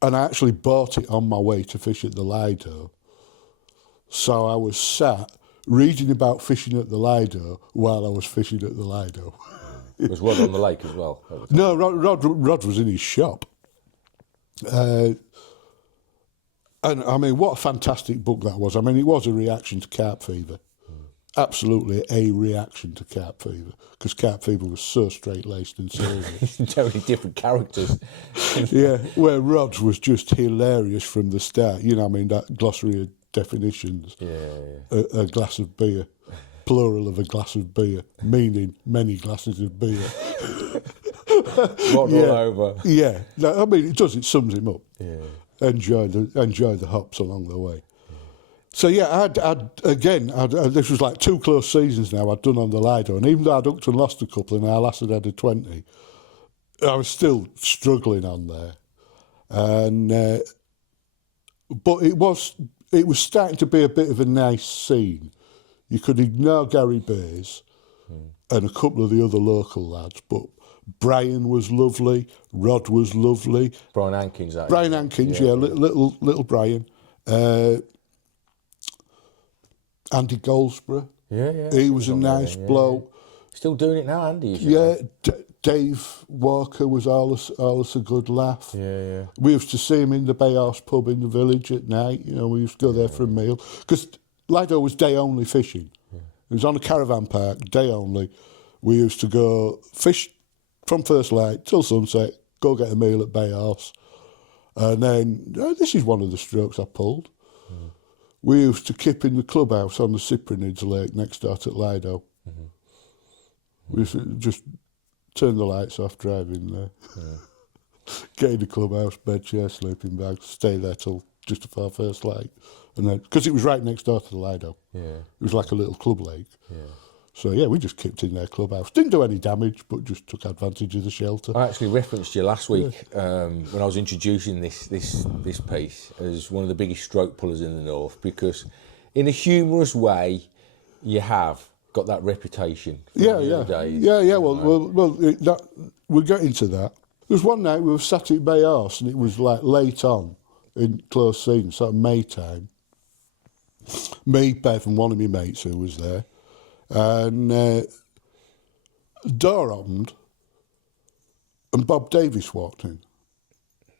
And I actually bought it on my way to fish at the Lido. So I was sat reading about fishing at the Lido while I was fishing at the Lido. Was Rod on the lake as well? No, Rod was in his shop. And I mean, what a fantastic book that was. I mean, it was a reaction to carp fever. Absolutely a reaction to carp fever, because carp fever was so straight-laced and serious. Totally different characters. Yeah, where Rod's was just hilarious from the start. You know, I mean, that glossary of definitions. A glass of beer, plural of a glass of beer, meaning many glasses of beer. Rod all over. Yeah, no, I mean, it sums him up. Yeah. Enjoy the hops along the way. So yeah, this was like 2 close seasons now I'd done on the Lido, and even though I'd hooked and lost a couple and our last had had a 20, I was still struggling on there. And but it was starting to be a bit of a nice scene. You could ignore Gary Bays and a couple of the other local lads, but Brian was lovely, Rod was lovely. Brian Hankins, that Brian Hankins, yeah. Little Brian. Andy Goldsborough. Yeah. He was a nice bloke. Still doing it now, Andy? Yeah, Dave Walker was always a good laugh. Yeah. We used to see him in the Bay Horse pub in the village at night. You know, we used to go there for a meal. Because Lido was day-only fishing. It was on a caravan park, day only. We used to go fish from first light till sunset, go get a meal at Bay Horse. And then, this is one of the strokes I pulled. We used to kip in the clubhouse on the Cyprianids Lake next door to Lido. We used to just turn the lights off, drive in there, get in the clubhouse, bed, chair, sleeping bag, stay there till just before first light. And then, because it was right next door to the Lido. Yeah. It was like a little club lake. Yeah. So yeah, we just kipped in their clubhouse. Didn't do any damage, but just took advantage of the shelter. I actually referenced you last week when I was introducing this piece as one of the biggest stroke pullers in the north, because in a humorous way, you have got that reputation. Yeah. Well, we'll get into that. There was one night we were sat at Bay Horse and it was like late on in close season, sort of May time. Me, Bev, and one of my mates who was there. And door opened and Bob Davis walked in.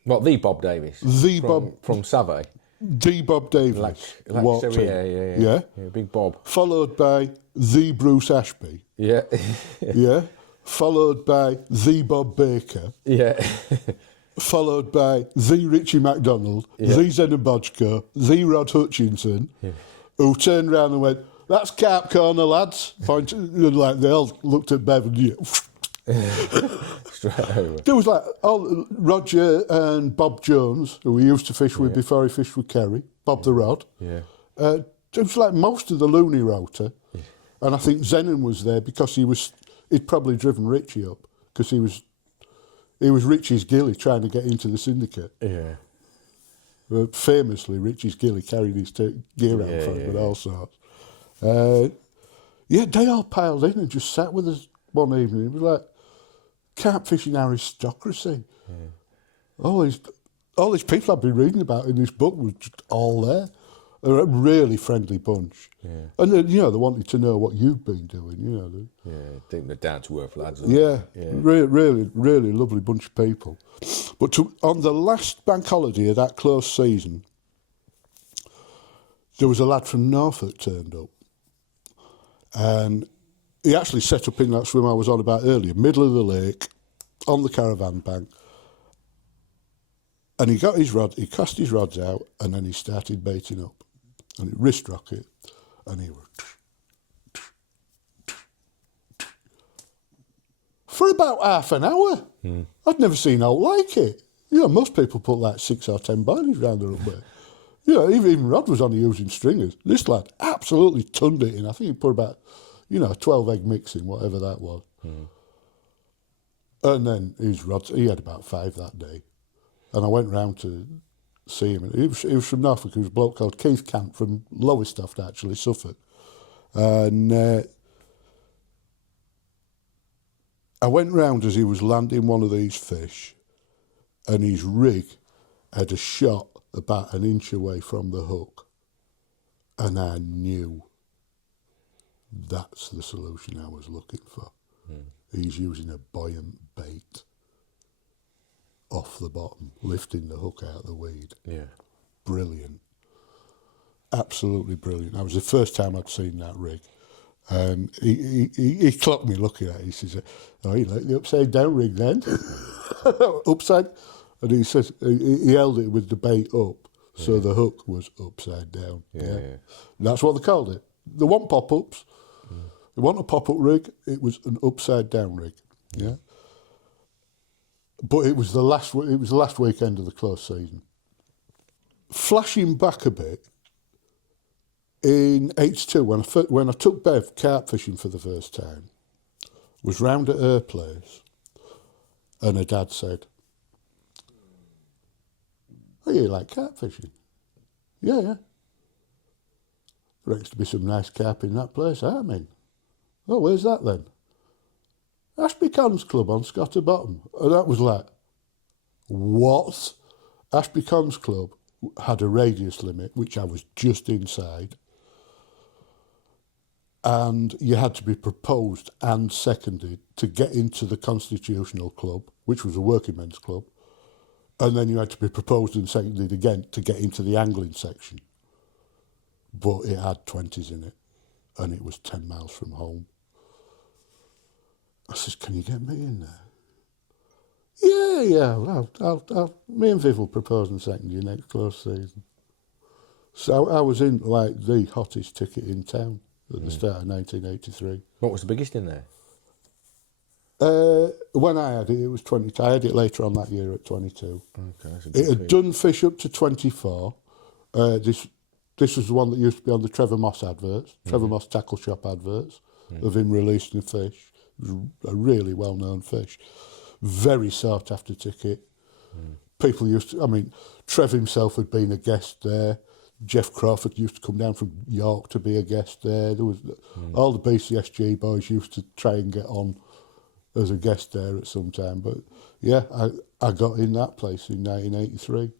What, the Bob Davis? From Savay? The Bob Davis walked in. Yeah, big Bob. Followed by the Bruce Ashby. Yeah. Yeah. Followed by the Bob Baker. Yeah. Followed by the Richie MacDonald, the Zena Bodgko, the Rod Hutchinson, who turned round and went, "That's Carp Corner, lads." Like they all looked at Bev and straight over. There was like Roger and Bob Jones, who we used to fish with before he fished with Kerry, Bob the Rod. Yeah. It was like most of the Looney Rota, and I think Zenon was there because he'd probably driven Richie up because he was Richie's gilly trying to get into the syndicate. Yeah. Famously, Richie's gilly carried his gear out for him and all sorts. They all piled in and just sat with us one evening. It was like carp fishing aristocracy. All these people I've been reading about in this book were just all there. They're a really friendly bunch. Yeah. And then, they wanted to know what you've been doing, I think they're down to earth lads. Really lovely bunch of people. But on the last bank holiday of that close season, there was a lad from Norfolk turned up. And he actually set up in that swim I was on about earlier, middle of the lake, on the caravan bank. And he got his rod, he cast his rods out, and then he started baiting up. And it wrist rocket, and he was... For about half an hour. I'd never seen out like it. Most people put like 6 or 10 bodies round their up there. Even Rod was only using stringers. This lad absolutely turned it in. I think he put about, 12 egg mix in, whatever that was. And then his rods, he had about 5 that day. And I went round to see him. He was from Norfolk. He was a bloke called Keith Camp from Lowestoft, actually, Suffolk. And I went round as he was landing one of these fish, and his rig had a shot about an inch away from the hook. And I knew that's the solution I was looking for. He's using a buoyant bait off the bottom, lifting the hook out of the weed. Yeah. Brilliant. Absolutely brilliant. That was the first time I'd seen that rig. And he clocked me looking at it. He says, "Oh, you like the upside down rig then?" Upside. And he says, he held it with the bait up, so the hook was upside down. Yeah. That's what they called it. They want pop-ups. They want a pop-up rig. It was an upside down rig. Yeah. But it was the last weekend of the close season. Flashing back a bit, in '82, when I took Bev carp fishing for the first time, was round at her place, and her dad said, "Oh, you like carp fishing?" "Yeah, yeah. There reckons to be some nice carp in that place, I mean." "Oh, where's that then?" "Ashby Cons Club on Scotter Bottom." And that was like, what? Ashby Cons Club had a radius limit, which I was just inside, and you had to be proposed and seconded to get into the Constitutional Club, which was a working men's club, and then you had to be proposed and seconded again to get into the angling section. But it had 20s in it, and it was 10 miles from home. I says, "Can you get me in there?" Yeah. Me and Viv will propose and second you next close season. So I was in like the hottest ticket in town at the start of 1983. What was the biggest in there? When I had it, it was 22. I had it later on that year at 22. Okay, that's a It had done fish up to 24. This was the one that used to be on the Trevor Moss adverts, Trevor Moss tackle shop adverts, of him releasing a fish. It was a really well-known fish. Very sought after ticket. People used to, Trev himself had been a guest there. Jeff Crawford used to come down from York to be a guest there. There was all the BCSG boys used to try and get on as a guest there at some time. But yeah, I got in that place in 1983.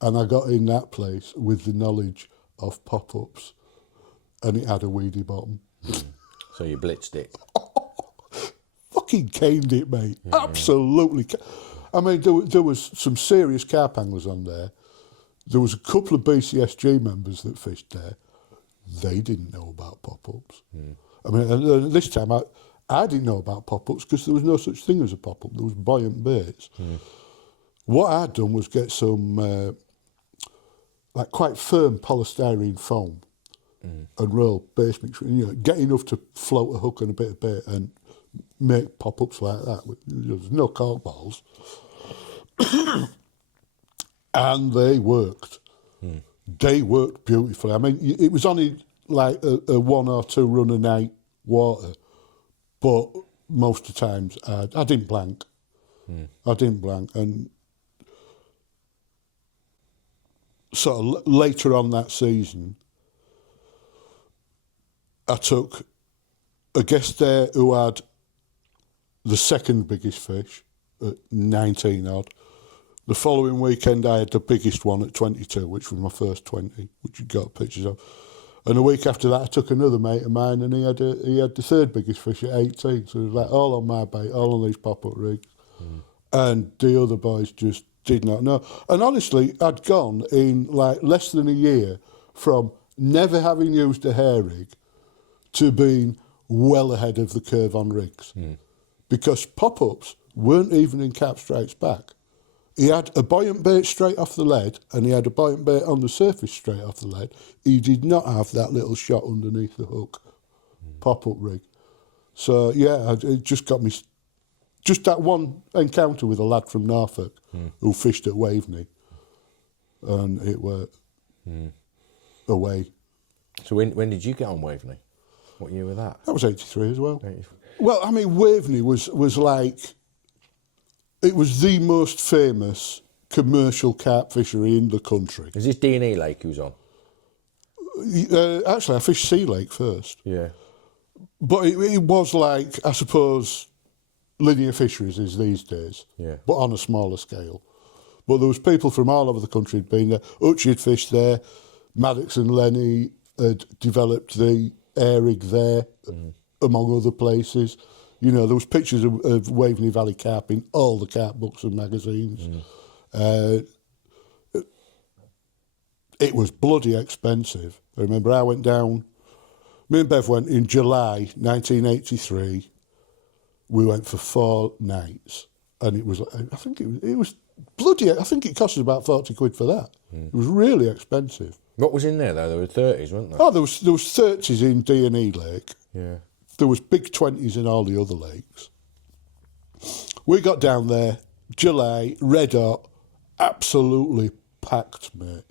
And I got in that place with the knowledge of pop-ups, and it had a weedy bottom. So you blitzed it. Fucking caned it, mate. Absolutely. There was some serious carp anglers on there. There was a couple of BCSG members that fished there. They didn't know about pop-ups. And this time I didn't know about pop-ups because there was no such thing as a pop-up. There was buoyant baits. What I'd done was get some like quite firm polystyrene foam and roll base mix, get enough to float a hook and a bit of bait and make pop-ups like that. There's no cork balls. And they worked. They worked beautifully. It was only like a 1 or 2 run a night water, but most of the times I didn't blank. I didn't blank. And sort of later on that season, I took a guest there who had the second biggest fish at 19 odd. The following weekend I had the biggest one at 22, which was my first 20, which you got pictures of. And a week after that I took another mate of mine and he had the third biggest fish at 18. So it was like all on my bait, all on these pop-up rigs. And the other boys just did not know. And honestly, I'd gone in like less than a year from never having used a hair rig to being well ahead of the curve on rigs. Because pop-ups weren't even in Carp Strikes Back. He had a buoyant bait straight off the lead and he had a buoyant bait on the surface straight off the lead. He did not have that little shot underneath the hook pop-up rig. So yeah, it just got me... Just that one encounter with a lad from Norfolk who fished at Waveney, and it worked away. So when did you get on Waveney? What year was that? That was 83 as well. 83. Well, Waveney was like... It was the most famous commercial carp fishery in the country. Is this D&E Lake he was on? Actually, I fished Sea Lake first. Yeah. But it was like, I suppose, linear fisheries is these days, Yeah. but on a smaller scale. But there was people from all over the country who'd been there. Hutchie had fished there. Maddox and Lenny had developed the Airig there, among other places. You know, there was pictures of Waveney Valley carp in all the carp books and magazines. It was bloody expensive. I remember I went down, me and Bev went in July 1983. We went for 4 nights, and it was, I think it was bloody, I think it cost us about 40 quid for that. It was really expensive. What was in there, though? There were 30s, weren't there? Oh, there was 30s in D&E Lake. Yeah. There was big 20s in all the other lakes. We got down there, July, red hot, absolutely packed, mate.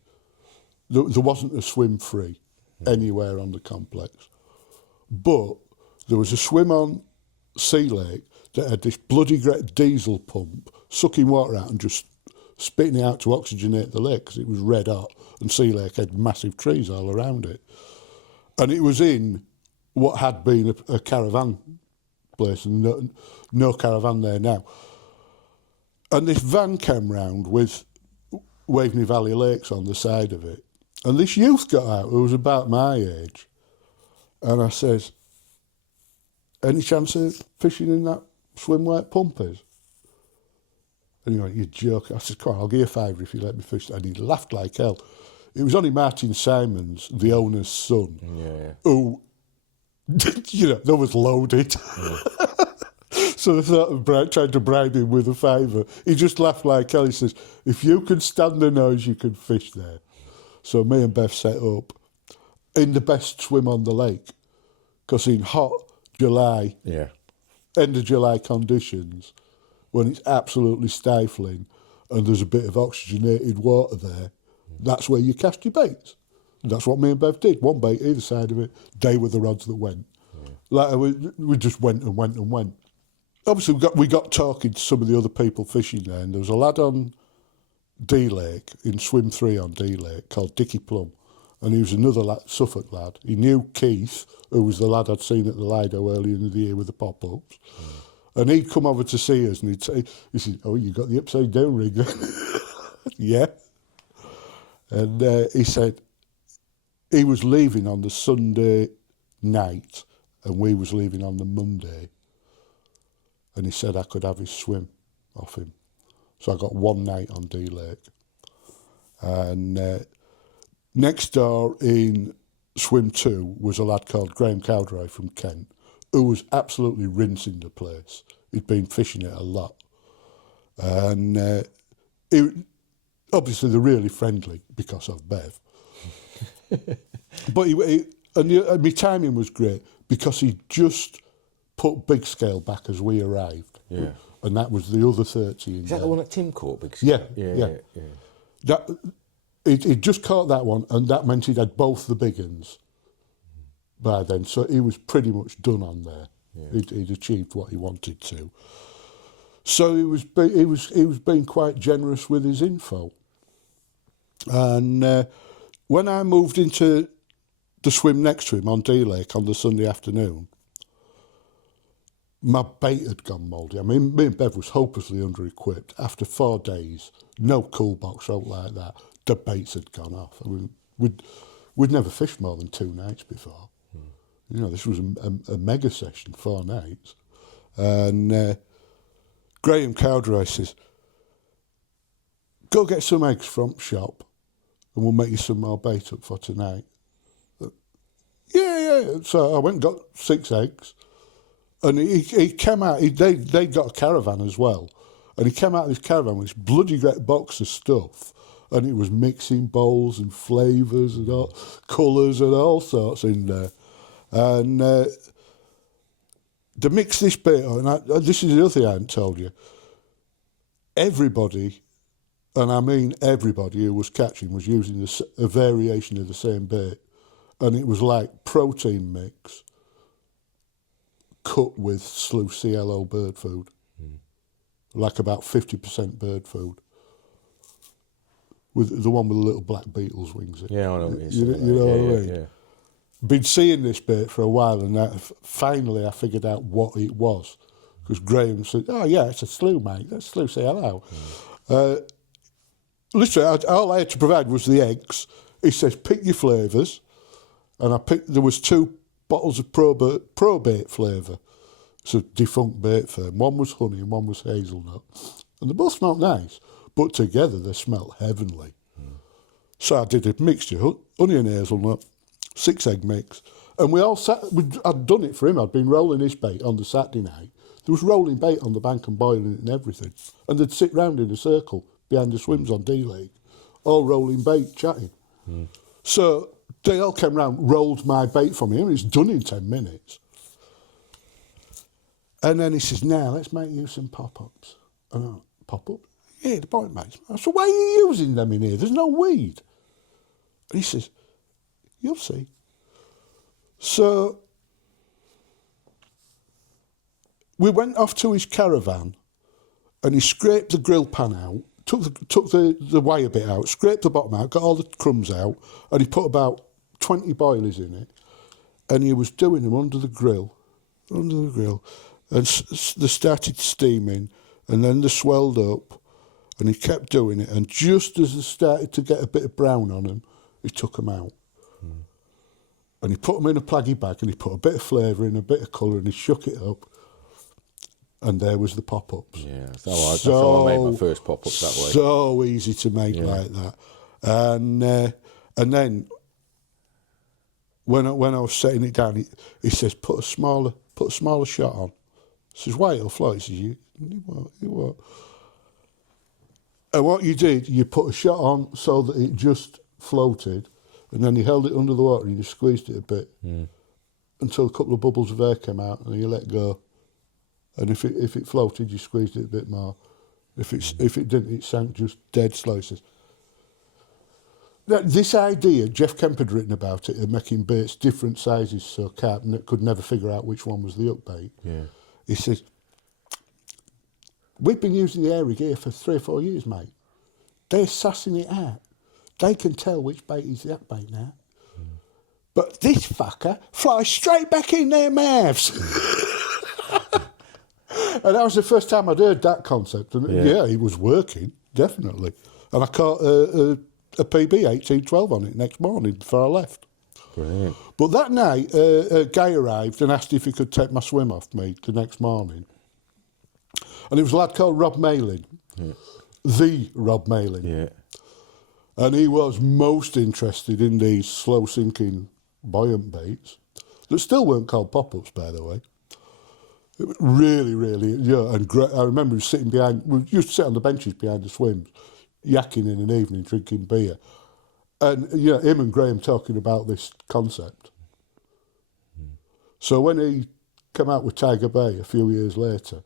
There wasn't a swim free anywhere on the complex. But there was a swim on Sea Lake that had this bloody great diesel pump sucking water out and just spitting it out to oxygenate the lake because it was red hot, and Sea Lake had massive trees all around it. And it was in what had been a caravan place, and no caravan there now. And this van came round with Waveney Valley Lakes on the side of it. And this youth got out who was about my age. And I says, any chance of fishing in that swim where pump is? And he went, you're joking. I said, come on, I'll give you $5 if you let me fish. And he laughed like hell. It was only Martin Simons, the owner's son, who, you know, that was loaded. Yeah. So I thought of trying to bribe him with a $5. He just laughed like hell. He says, if you can stand the noise, you can fish there. So me and Beth set up in the best swim on the lake, because in hot July, end of July conditions, when it's absolutely stifling and there's a bit of oxygenated water there, that's where you cast your baits. And that's what me and Bev did. One bait either side of it. They were the rods that went. Like we just went and went and went. Obviously, we got talking to some of the other people fishing there, and there was a lad on D Lake, in Swim 3 on D Lake, called Dickie Plum, and he was another Suffolk lad. He knew Keith, who was the lad I'd seen at the Lido earlier in the year with the pop-ups, and he'd come over to see us, and he'd say, he said, oh, you got the upside-down rig then? Yeah. And he said he was leaving on the Sunday night, and we was leaving on the Monday, and he said I could have his swim off him. So I got 1 night on D Lake. And next door in Swim 2 was a lad called Graham Cowdery from Kent, who was absolutely rinsing the place. He'd been fishing it a lot. And obviously they're really friendly because of Bev. But my timing was great because he just put big scale back as we arrived. Yeah. And that was the other 30 in Is that there. the one at Tim caught? Because Yeah. yeah. He'd just caught that one, and that meant he'd had both the big uns by then. So he was pretty much done on there. Yeah. He'd achieved what he wanted to. So he was being quite generous with his info. And when I moved into the swim next to him on D Lake on the Sunday afternoon, my bait had gone mouldy. I mean, me and Bev was hopelessly under-equipped. After 4 days, no cool box out like that, the baits had gone off. I mean, we'd never fished more than 2 nights before. You know, this was a mega session, 4 nights. And Graham Cowdery says, go get some eggs from shop and we'll make you some more bait up for tonight. Yeah. So I went and got 6 eggs. And he came out, they got a caravan as well. And he came out of his caravan with this bloody great box of stuff. And it was mixing bowls and flavours and all, colours and all sorts in there. And to mix this bait on, and this is the other thing I hadn't told you. Everybody, and I mean everybody who was catching, was using a variation of the same bait. And it was like protein mix cut with sluice CLO bird food, like about 50% bird food. with the one with the little black beetle's wings in. Yeah, I know what it is. You know what I mean? Yeah. Been seeing this bait for a while, and finally I figured out what it was. Because Graham said, "Oh yeah, it's a slew, mate. That's slew. Say hello." Literally, all I had to provide was the eggs. He says, "Pick your flavours," and I picked. There was 2 bottles of Pro Bait flavour. It's a defunct bait firm. One was honey and one was hazelnut, and they both smelled nice, but together they smelled heavenly. So I did a mixture: honey and hazelnut, 6 egg mix, and we all sat. I'd done it for him. I'd been rolling his bait on the Saturday night. There was rolling bait on the bank and boiling it and everything, and they'd sit round in a circle behind the swims on D-League, all rolling bait, chatting. So they all came round, rolled my bait for me, and it's done in 10 minutes. And then he says, "Now, let's make you some pop-ups." Pop-up? Yeah, the point makes. I said, "Why are you using them in here? There's no weed." And he says, "You'll see." So we went off to his caravan, and he scraped the grill pan out, took the wire bit out, scraped the bottom out, got all the crumbs out, and he put about 20 boilies in it, and he was doing them under the grill, and they started steaming, and then they swelled up, and he kept doing it, and just as they started to get a bit of brown on them, he took them out. And he put them in a plaggy bag, and he put a bit of flavour in, a bit of colour, and he shook it up. And there was the pop-ups. Yeah, that's how I made my first pop-ups that way. So easy to make like that. And then when I was setting it down, he says, put a smaller shot on. I says, "Why, it'll float?" He says, you won't. And what you did, you put a shot on so that it just floated, and then you held it under the water and you squeezed it a bit until a couple of bubbles of air came out, and you let go. And if it floated, you squeezed it a bit more. If it didn't, it sank just dead slow. Now, this idea, Jeff Kemp had written about it, of making baits different sizes so carp could never figure out which one was the up bait. Yeah. He says, "We've been using the airy gear for 3 or 4 years, mate. They're sussing it out. They can tell which bait is the up bait now. But this fucker flies straight back in their mouths." And that was the first time I'd heard that concept. And yeah, it was working, definitely. And I caught a PB 1812 on it next morning before I left. Brilliant. But that night, a guy arrived and asked if he could take my swim off me the next morning. And it was a lad called Rob Malin. Yeah. The Rob Malin. Yeah. And he was most interested in these slow-sinking buoyant baits that still weren't called pop-ups, by the way. It was really, really, yeah, and great. I remember sitting behind, we used to sit on the benches behind the swims, yakking in an evening, drinking beer. And, yeah, him and Graham talking about this concept. So when he came out with Tiger Bay a few years later,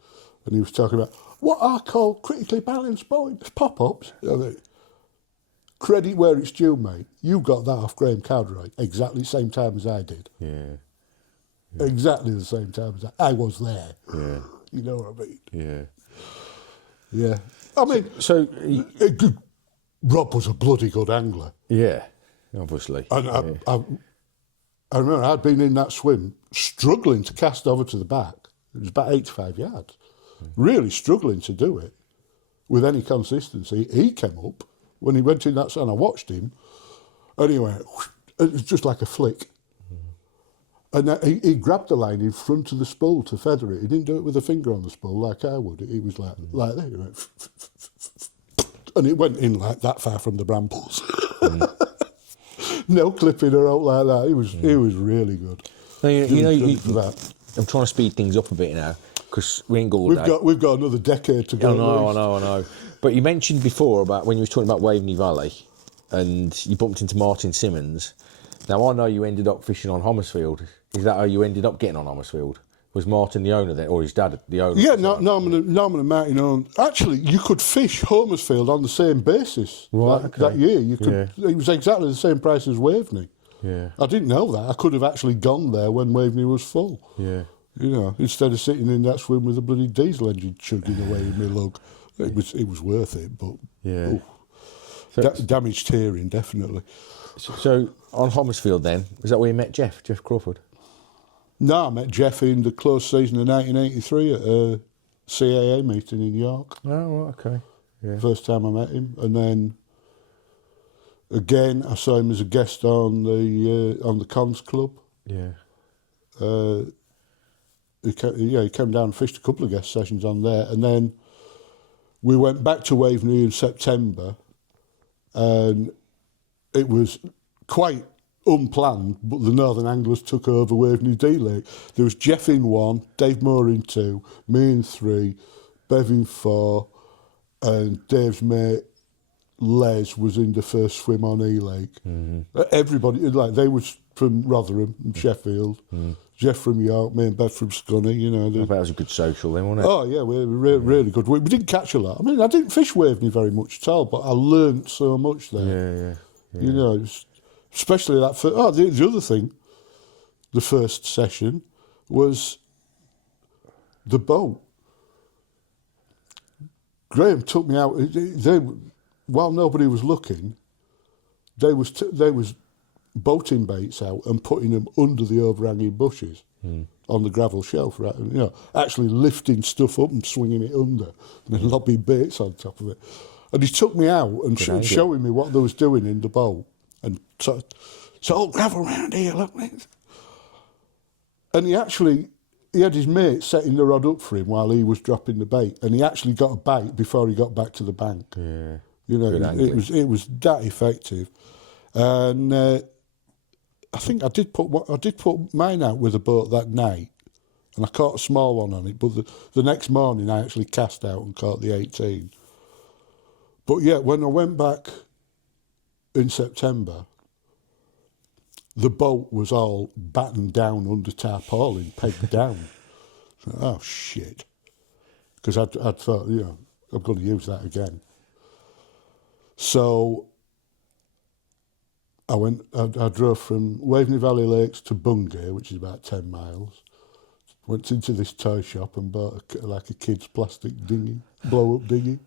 and he was talking about what I call critically balanced pop-ups, I mean, credit where it's due, mate. You got that off Graham Cowderoy exactly the same time as I did. Yeah. Exactly the same time as I was there. Yeah. You know what I mean? Yeah. Yeah. I mean, so Rob was a bloody good angler. Yeah, obviously. And I remember I'd been in that swim struggling to cast over to the back. It was about 85 yards. Really struggling to do it with any consistency. He came up when he went in that sun. I watched him. Anyway, it was just like a flick. And he grabbed the line in front of the spool to feather it. He didn't do it with a finger on the spool like I would. He was like that. He went, and it went in like that far from the brambles. No clipping or out like that. He was really good. Now, I'm trying to speed things up a bit now because we ain't got all day. We've got another decade to go. I know. But you mentioned before about when you were talking about Waveney Valley, and you bumped into Martin Simmons. Now I know you ended up fishing on Homersfield. Is that how you ended up getting on Homersfield? Was Martin the owner there, or his dad the owner? Yeah, Norman and Martin owned. Actually, you could fish Homersfield on the same basis. Right, that year. You could. Yeah. It was exactly the same price as Waveney. Yeah. I didn't know that. I could have actually gone there when Waveney was full. Yeah. You know, instead of sitting in that swim with a bloody diesel engine chugging away in my lug. It was worth it, but... Yeah. Damaged hearing, definitely. So on Homersfield then, was that where you met Jeff Crawford? No, I met Jeff in the close season of 1983 at a CAA meeting in York. Oh, okay. Yeah. First time I met him, and then again I saw him as a guest on the Cons Club. Yeah. He came down and fished a couple of guest sessions on there, and then we went back to Waveney in September, and it was quite unplanned, but the Northern Anglers took over Waveney D Lake. There was Jeff in 1, Dave Moore in 2, me in 3, Bev in 4, and Dave's mate Les was in the first swim on E Lake. Mm-hmm. Everybody, like, they was from Rotherham and Sheffield, Jeff from York, me and Bev from Scunny, you know. I bet it was a good social then, wasn't it? Oh, yeah, we were really good. We didn't catch a lot. I mean, I didn't fish Waveney very much at all, but I learnt so much there. Yeah. You know, especially that first... Oh, the other thing, the first session, was the boat. Graham took me out. While nobody was looking, they was boating baits out and putting them under the overhanging bushes on the gravel shelf, right? And, you know, actually lifting stuff up and swinging it under, and then lobbing baits on top of it. And he took me out and showing me what they was doing in the boat, and so all gravel around here, look. And he had his mate setting the rod up for him while he was dropping the bait, and he actually got a bite before he got back to the bank. Yeah. You know, it was that effective, and I think I did put mine out with a boat that night, and I caught a small one on it. But the next morning, I actually cast out and caught the 18. But yeah, when I went back in September, the boat was all battened down under tarpaulin, pegged down. So, oh shit! Because I'd thought, you know, I'm going to use that again. So I drove from Waveney Valley Lakes to Bungay, which is about 10 miles. Went into this toy shop and bought a kid's plastic dinghy, blow-up dinghy.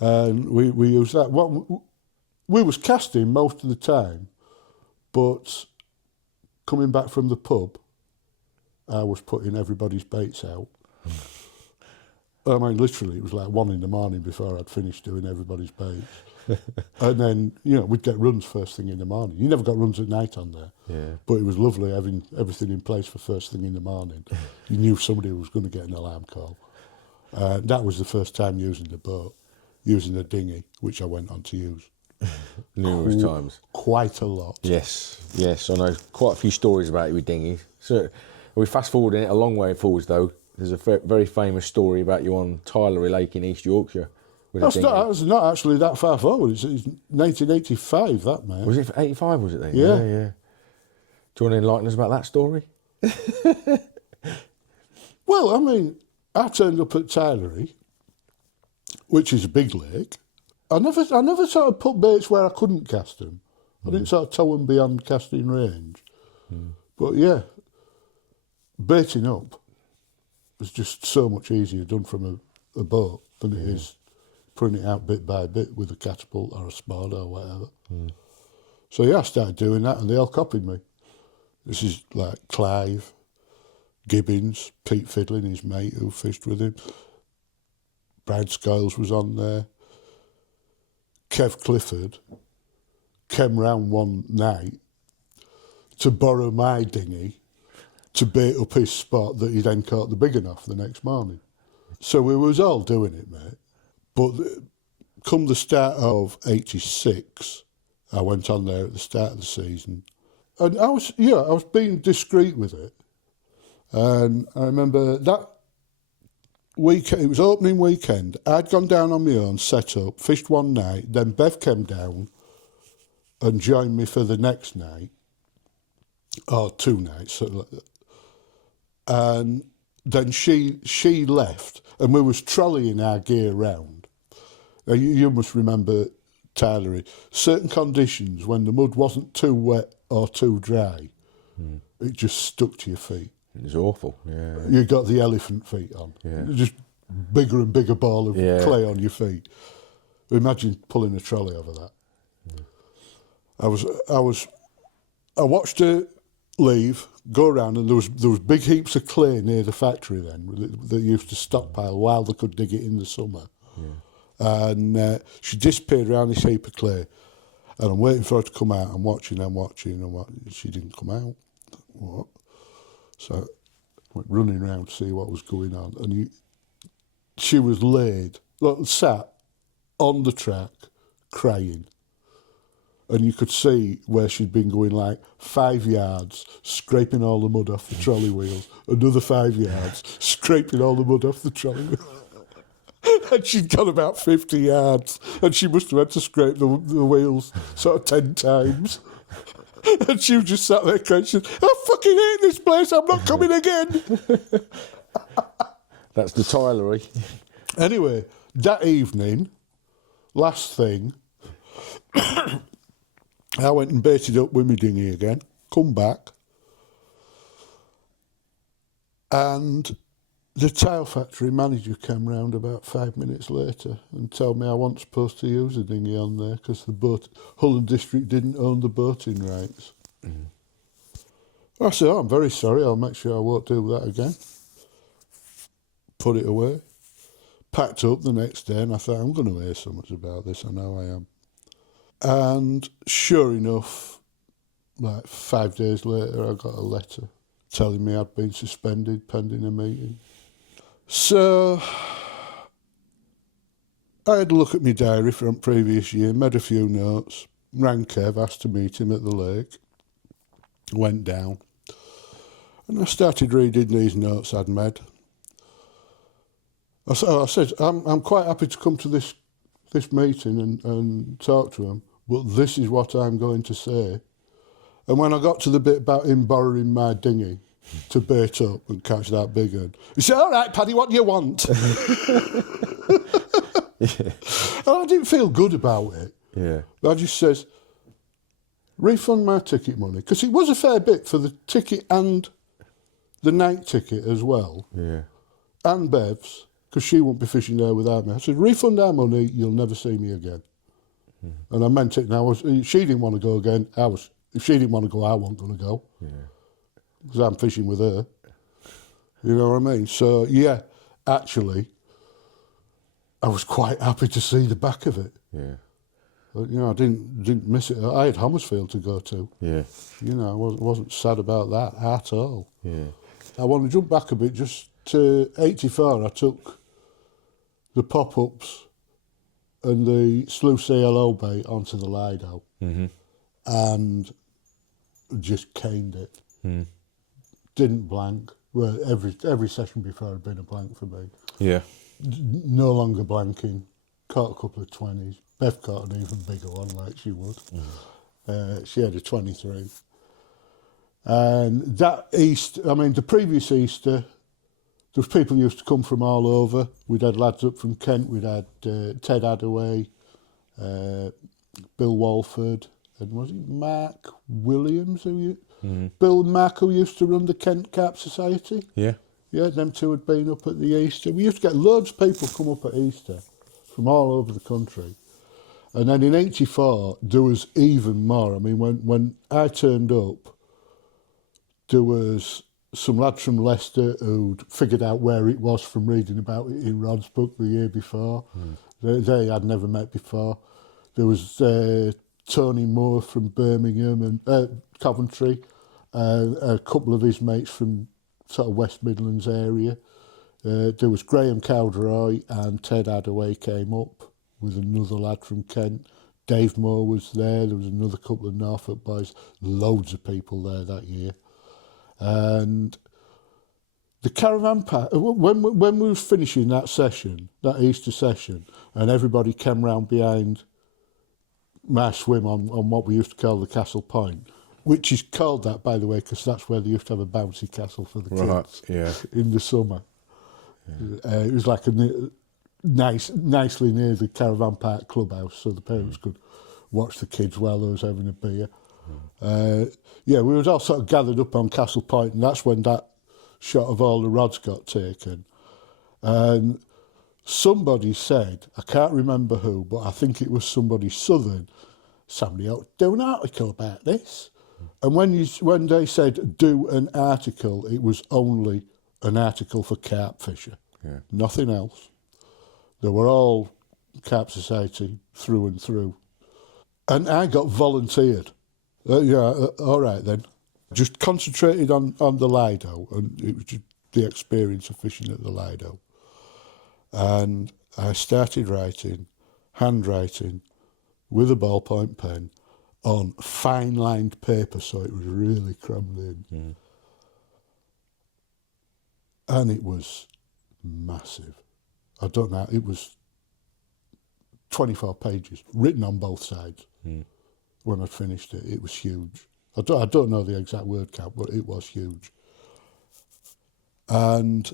And we used that. We was casting most of the time, but coming back from the pub, I was putting everybody's baits out. I mean, literally, it was like 1 a.m. before I'd finished doing everybody's baits. And then, you know, we'd get runs first thing in the morning. You never got runs at night on there. Yeah. But it was lovely having everything in place for first thing in the morning. You knew somebody was going to get an alarm call. That was the first time using the boat, using the dinghy, which I went on to use. Numerous times. Quite a lot. Yes, I know quite a few stories about it with dinghies. So we fast forwarding it a long way forwards though. There's a very famous story about you on Tilery Lake in East Yorkshire. That's not actually that far forward. It's 1985, that, man. Was it 85, was it then? Yeah. Do you want to enlighten us about that story? Well, I mean, I turned up at Tilery, which is a big lake. I never sort of put baits where I couldn't cast them. I didn't sort of tow them beyond casting range. But yeah, baiting up was just so much easier done from a boat than it is putting it out bit by bit with a catapult or a spod or whatever. So yeah, I started doing that and they all copied me. This is like Clive, Gibbons, Pete Fiddling, his mate who fished with him. Brad Skiles was on there. Kev Clifford came round one night to borrow my dinghy to bait up his spot that he then caught the big enough the next morning. So we was all doing it, mate. But come the start of 86, I went on there at the start of the season. And I was being discreet with it. And I remember that weekend, it was opening weekend, I'd gone down on my own, set up, fished one night, then Bev came down and joined me for the next night, or 2 nights. And then she left, and we was trolleying our gear round. Now, you must remember, Tilery, certain conditions when the mud wasn't too wet or too dry, it just stuck to your feet. It was awful, yeah. You got the elephant feet on. Yeah. Just bigger and bigger ball of clay on your feet. Imagine pulling a trolley over that. I watched her leave, go around, and there was big heaps of clay near the factory then that used to stockpile while they could dig it in the summer. And she disappeared around this heap of clay, and I'm waiting for her to come out. I'm watching, she didn't come out. What? So I went running around to see what was going on, and she was sat on the track, crying. And you could see where she'd been going like 5 yards, scraping all the mud off the trolley wheels, another 5 yards, scraping all the mud off the trolley wheels. And she'd gone about 50 yards, and she must have had to scrape the wheels sort of 10 times. And she was just sat there crying, I fucking hate this place, I'm not coming again. That's the Tilery. Anyway, that evening, last thing, I went and baited up with my dinghy again, come back, and the tile factory manager came round about 5 minutes later and told me I wasn't supposed to use a dinghy on there because the Hull District didn't own the boating rights. I said, I'm very sorry, I'll make sure I won't do that again. Put it away. Packed up the next day, and I thought, I'm going to hear so much about this, I know I am. And sure enough, like 5 days later, I got a letter telling me I'd been suspended pending a meeting. So I had a look at my diary from previous year, made a few notes, rang Kev, asked to meet him at the lake, went down, and I started reading these notes I'd made. I said, I'm quite happy to come to this meeting and talk to him, but this is what I'm going to say. And when I got to the bit about him borrowing my dinghy to bait up and catch that big one, he said, all right, Paddy, what do you want? And I didn't feel good about it. Yeah. I just says, refund my ticket money, because it was a fair bit for the ticket and the night ticket as well. Yeah. And Bev's, because she won't be fishing there without me. I said, refund our money, you'll never see me again. Mm-hmm. And I meant it, and she didn't want to go again. If she didn't want to go, I wasn't going to go. Yeah. Because I'm fishing with her. You know what I mean? So, yeah, actually, I was quite happy to see the back of it. Yeah. But, I didn't miss it. I had Homersfield to go to. Yeah. I wasn't sad about that at all. Yeah. I want to jump back a bit. Just to 84, I took the pop-ups and the Sluice CLO bait onto the Lido. Mm-hmm. And just caned it. Mm. Didn't blank. Well, every session before had been a blank for me. Yeah. No longer blanking. Caught a couple of 20s. Bev caught an even bigger one, like she would. Mm. She had a 23. And that Easter, the previous Easter, there was people who used to come from all over. We'd had lads up from Kent. We'd had Ted Hadaway, Bill Walford, and was it Mark Williams? Bill and Mark, who used to run the Kent Carp Society. Yeah. Yeah, them two had been up at the Easter. We used to get loads of people come up at Easter from all over the country. And then in 84, there was even more. When I turned up, there was some lads from Leicester who'd figured out where it was from reading about it in Rod's book the year before. Mm. They I'd never met before. There was Tony Moore from Birmingham and Coventry, a couple of his mates from sort of West Midlands area. There was Graham Cowderoy and Ted Hadaway came up with another lad from Kent. Dave Moore was there. There was another couple of Norfolk boys. Loads of people there that year. And the caravan park, when we were finishing that session, that Easter session, and everybody came round behind my swim on what we used to call the Castle Point, which is called that, by the way, because that's where they used to have a bouncy castle for the kids in the summer. Yeah. It was like nicely near the caravan park clubhouse, so the parents could watch the kids while they was having a beer. We was all sort of gathered up on Castle Point, and that's when that shot of all the rods got taken. And somebody said, I can't remember who, but I think it was somebody southern, somebody else, do an article about this. And when they said do an article, it was only an article for carp fisher, nothing else. They were all Carp Society through and through. And I got volunteered. All right then. Just concentrated on the Lido, and it was just the experience of fishing at the Lido. And I started handwriting, with a ballpoint pen, on fine-lined paper, so it was really crammed in. And it was massive. I don't know, it was 24 pages, written on both sides. When I finished it, it was huge. I don't know the exact word count, but it was huge. And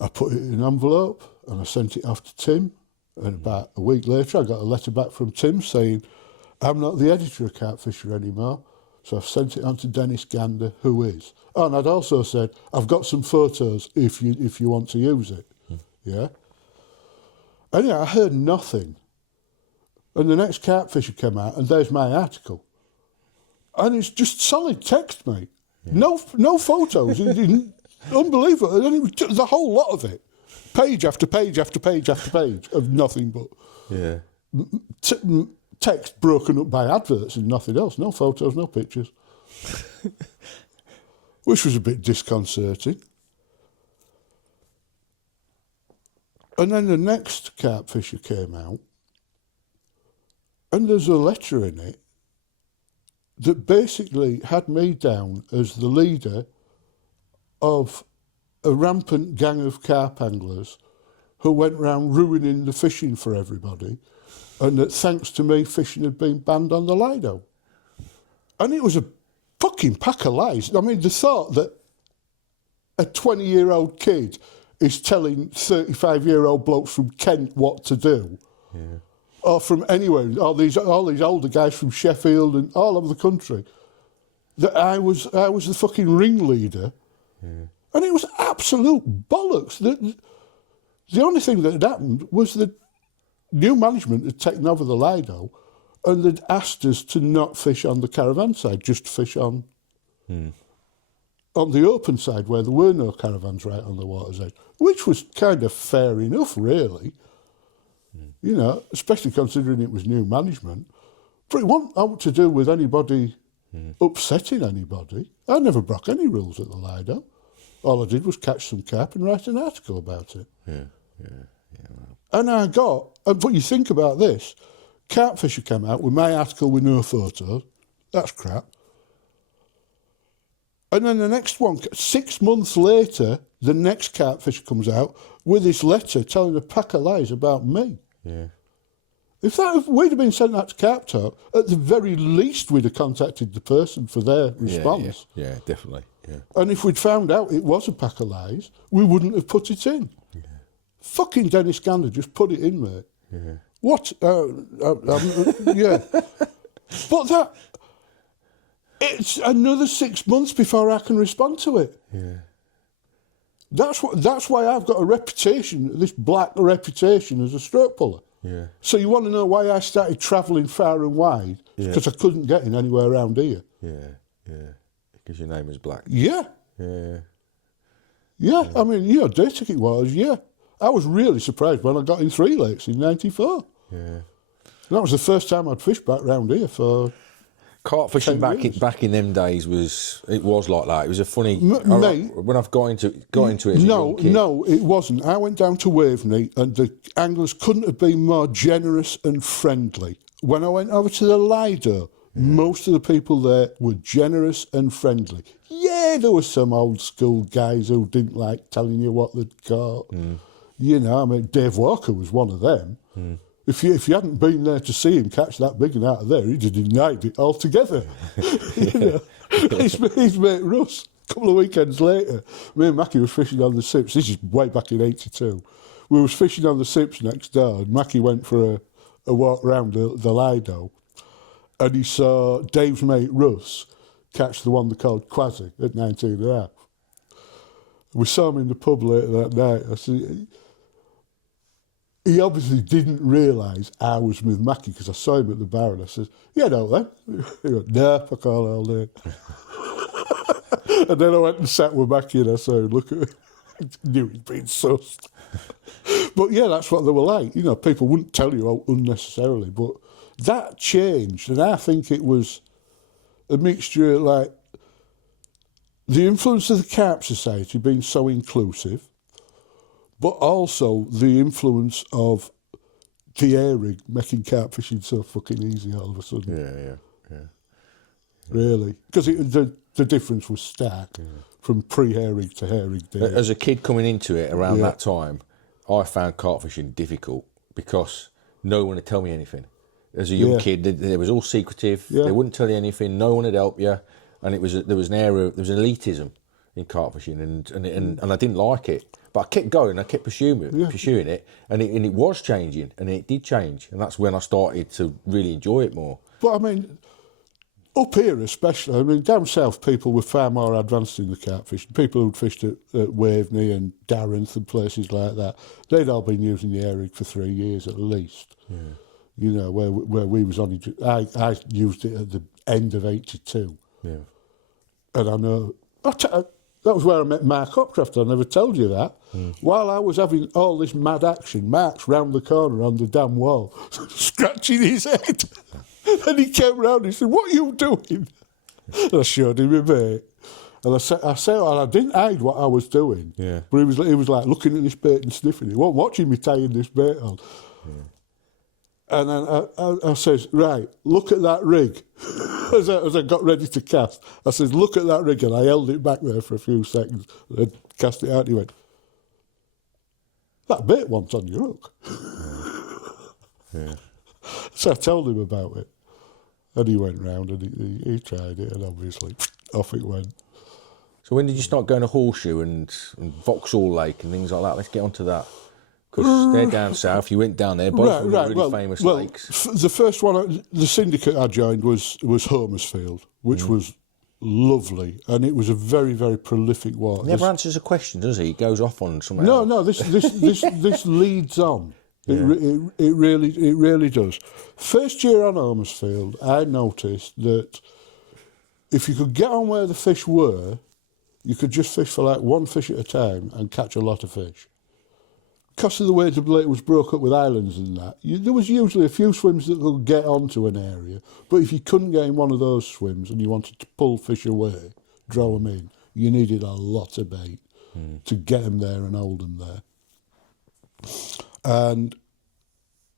I put it in an envelope and I sent it off to Tim. And about a week later, I got a letter back from Tim saying, I'm not the editor of Carp Fisher anymore. So I've sent it on to Dennis Gander, who is. Oh, and I'd also said, I've got some photos if you want to use it. Yeah? And yeah, I heard nothing. And the next Carp Fisher came out, and there's my article. And it's just solid text, mate. No photos. Unbelievable. And it was just the whole lot of it. Page after page after page after page of nothing but text broken up by adverts and nothing else. No photos, no pictures. Which was a bit disconcerting. And then the next Carp Fisher came out, and there's a letter in it that basically had me down as the leader of a rampant gang of carp anglers who went round ruining the fishing for everybody, and that thanks to me, fishing had been banned on the Lido. And it was a fucking pack of lies. I mean, the thought that a 20-year-old kid is telling 35-year-old blokes from Kent what to do, or from anywhere, all these older guys from Sheffield and all over the country, that I was the fucking ringleader. And it was absolute bollocks. The only thing that had happened was that new management had taken over the Lido and they'd asked us to not fish on the caravan side, just fish on the open side where there were no caravans right on the water's edge, which was kind of fair enough, really. You know, especially considering it was new management. But it wasn't out to do with anybody upsetting anybody. I never broke any rules at the Lido. All I did was catch some carp and write an article about it. And I got, but you think about this, Carp Fisher came out with my article with no photos. That's crap. And then the next one, 6 months later, the next Carp Fisher comes out with this letter telling a pack of lies about me. If we'd have been sent that to Carp-Talk, at the very least we'd have contacted the person for their response. Yeah, definitely. Yeah. And if we'd found out it was a pack of lies, we wouldn't have put it in. Fucking Dennis Gander just put it in, mate. What? Yeah. But it's another 6 months before I can respond to it. That's why I've got a reputation, this black reputation as a stroke puller. So you want to know why I started travelling far and wide? Because I couldn't get in anywhere around here. Because your name is black. Yeah. I mean, you know, day ticket wise, I was really surprised when I got in 3 lakes in '94. That was the first time I'd fished back round here for Carp fishing back in them days was like that. It was a funny. When I've got into it. As a young kid. No, it wasn't. I went down to Waveney, and the anglers couldn't have been more generous and friendly. When I went over to the Lido, most of the people there were generous and friendly. Yeah, there were some old school guys who didn't like telling you what they'd caught. You know, I mean, Dave Walker was one of them. If you hadn't been there to see him catch that big one out of there, he'd have denied it altogether. You know, his mate Russ, a couple of weekends later, me and Mackie was fishing on the Sips. This is way back in '82. We was fishing on the Sips next door, and Mackie went for a walk round the Lido, and he saw Dave's mate Russ catch the one they called Quasi at 19.5. We saw him in the pub later that night. I said, he obviously didn't realise I was with Mackie because I saw him at the bar and I said, "You know then?" He went, "No, fuck all day." And then I went and sat with Mackie and I said, "Look at him." I knew he'd been sussed. But yeah, that's what they were like. You know, people wouldn't tell you unnecessarily, but that changed, and I think it was a mixture of, like, the influence of the Carp Society being so inclusive, but also the influence of the air rig making carp fishing so fucking easy all of a sudden. Yeah. Really. Because the difference was stark from pre-hair rig to hair rig days. As a kid coming into it around that time, I found carp fishing difficult because no one would tell me anything. As a young kid, it was all secretive. Yeah. They wouldn't tell you anything. No one would help you, and there was an elitism in carp fishing, and I didn't like it. But I kept going. I kept pursuing it, and it was changing, and it did change, and that's when I started to really enjoy it more. But I mean, up here especially, I mean, down south people were far more advanced in the carp fishing. People who'd fished at Waveney and Darrenth and places like that, they'd all been using the air rig for 3 years at least. Yeah. You know, where we was only... I used it at the end of 82. Yeah. And I know... that was where I met Mark Hopcroft. I never told you that. While I was having all this mad action, Mark's round the corner on the damn wall, scratching his head. And he came round and he said, "What are you doing?" And I showed him a bait. And I said, and I didn't hide what I was doing. Yeah. But he was like looking at this bait and sniffing it. He wasn't watching me tying this bait on. Yeah. And then I says, "Right, look at that rig." as I got ready to cast, I says, "Look at that rig." And I held it back there for a few seconds and cast it out. And he went, "That bait wants on your hook." Yeah. So I told him about it. And he went round and he tried it, and obviously off it went. So when did you start going to Horseshoe and Vauxhall Lake and things like that? Let's get onto that. Because they're down south. You went down there. Both of them were really famous lakes. The first one, the syndicate I joined was Homersfield, which was lovely, and it was a very, very prolific one. He never answers a question, does he? He goes off on something. No, this leads on. It really does. First year on Homersfield, I noticed that if you could get on where the fish were, you could just fish for like one fish at a time and catch a lot of fish. Because of the way the lake was broke up with islands and that, there was usually a few swims that could get onto an area, but if you couldn't get in one of those swims and you wanted to pull fish away, draw them in, you needed a lot of bait to get them there and hold them there. And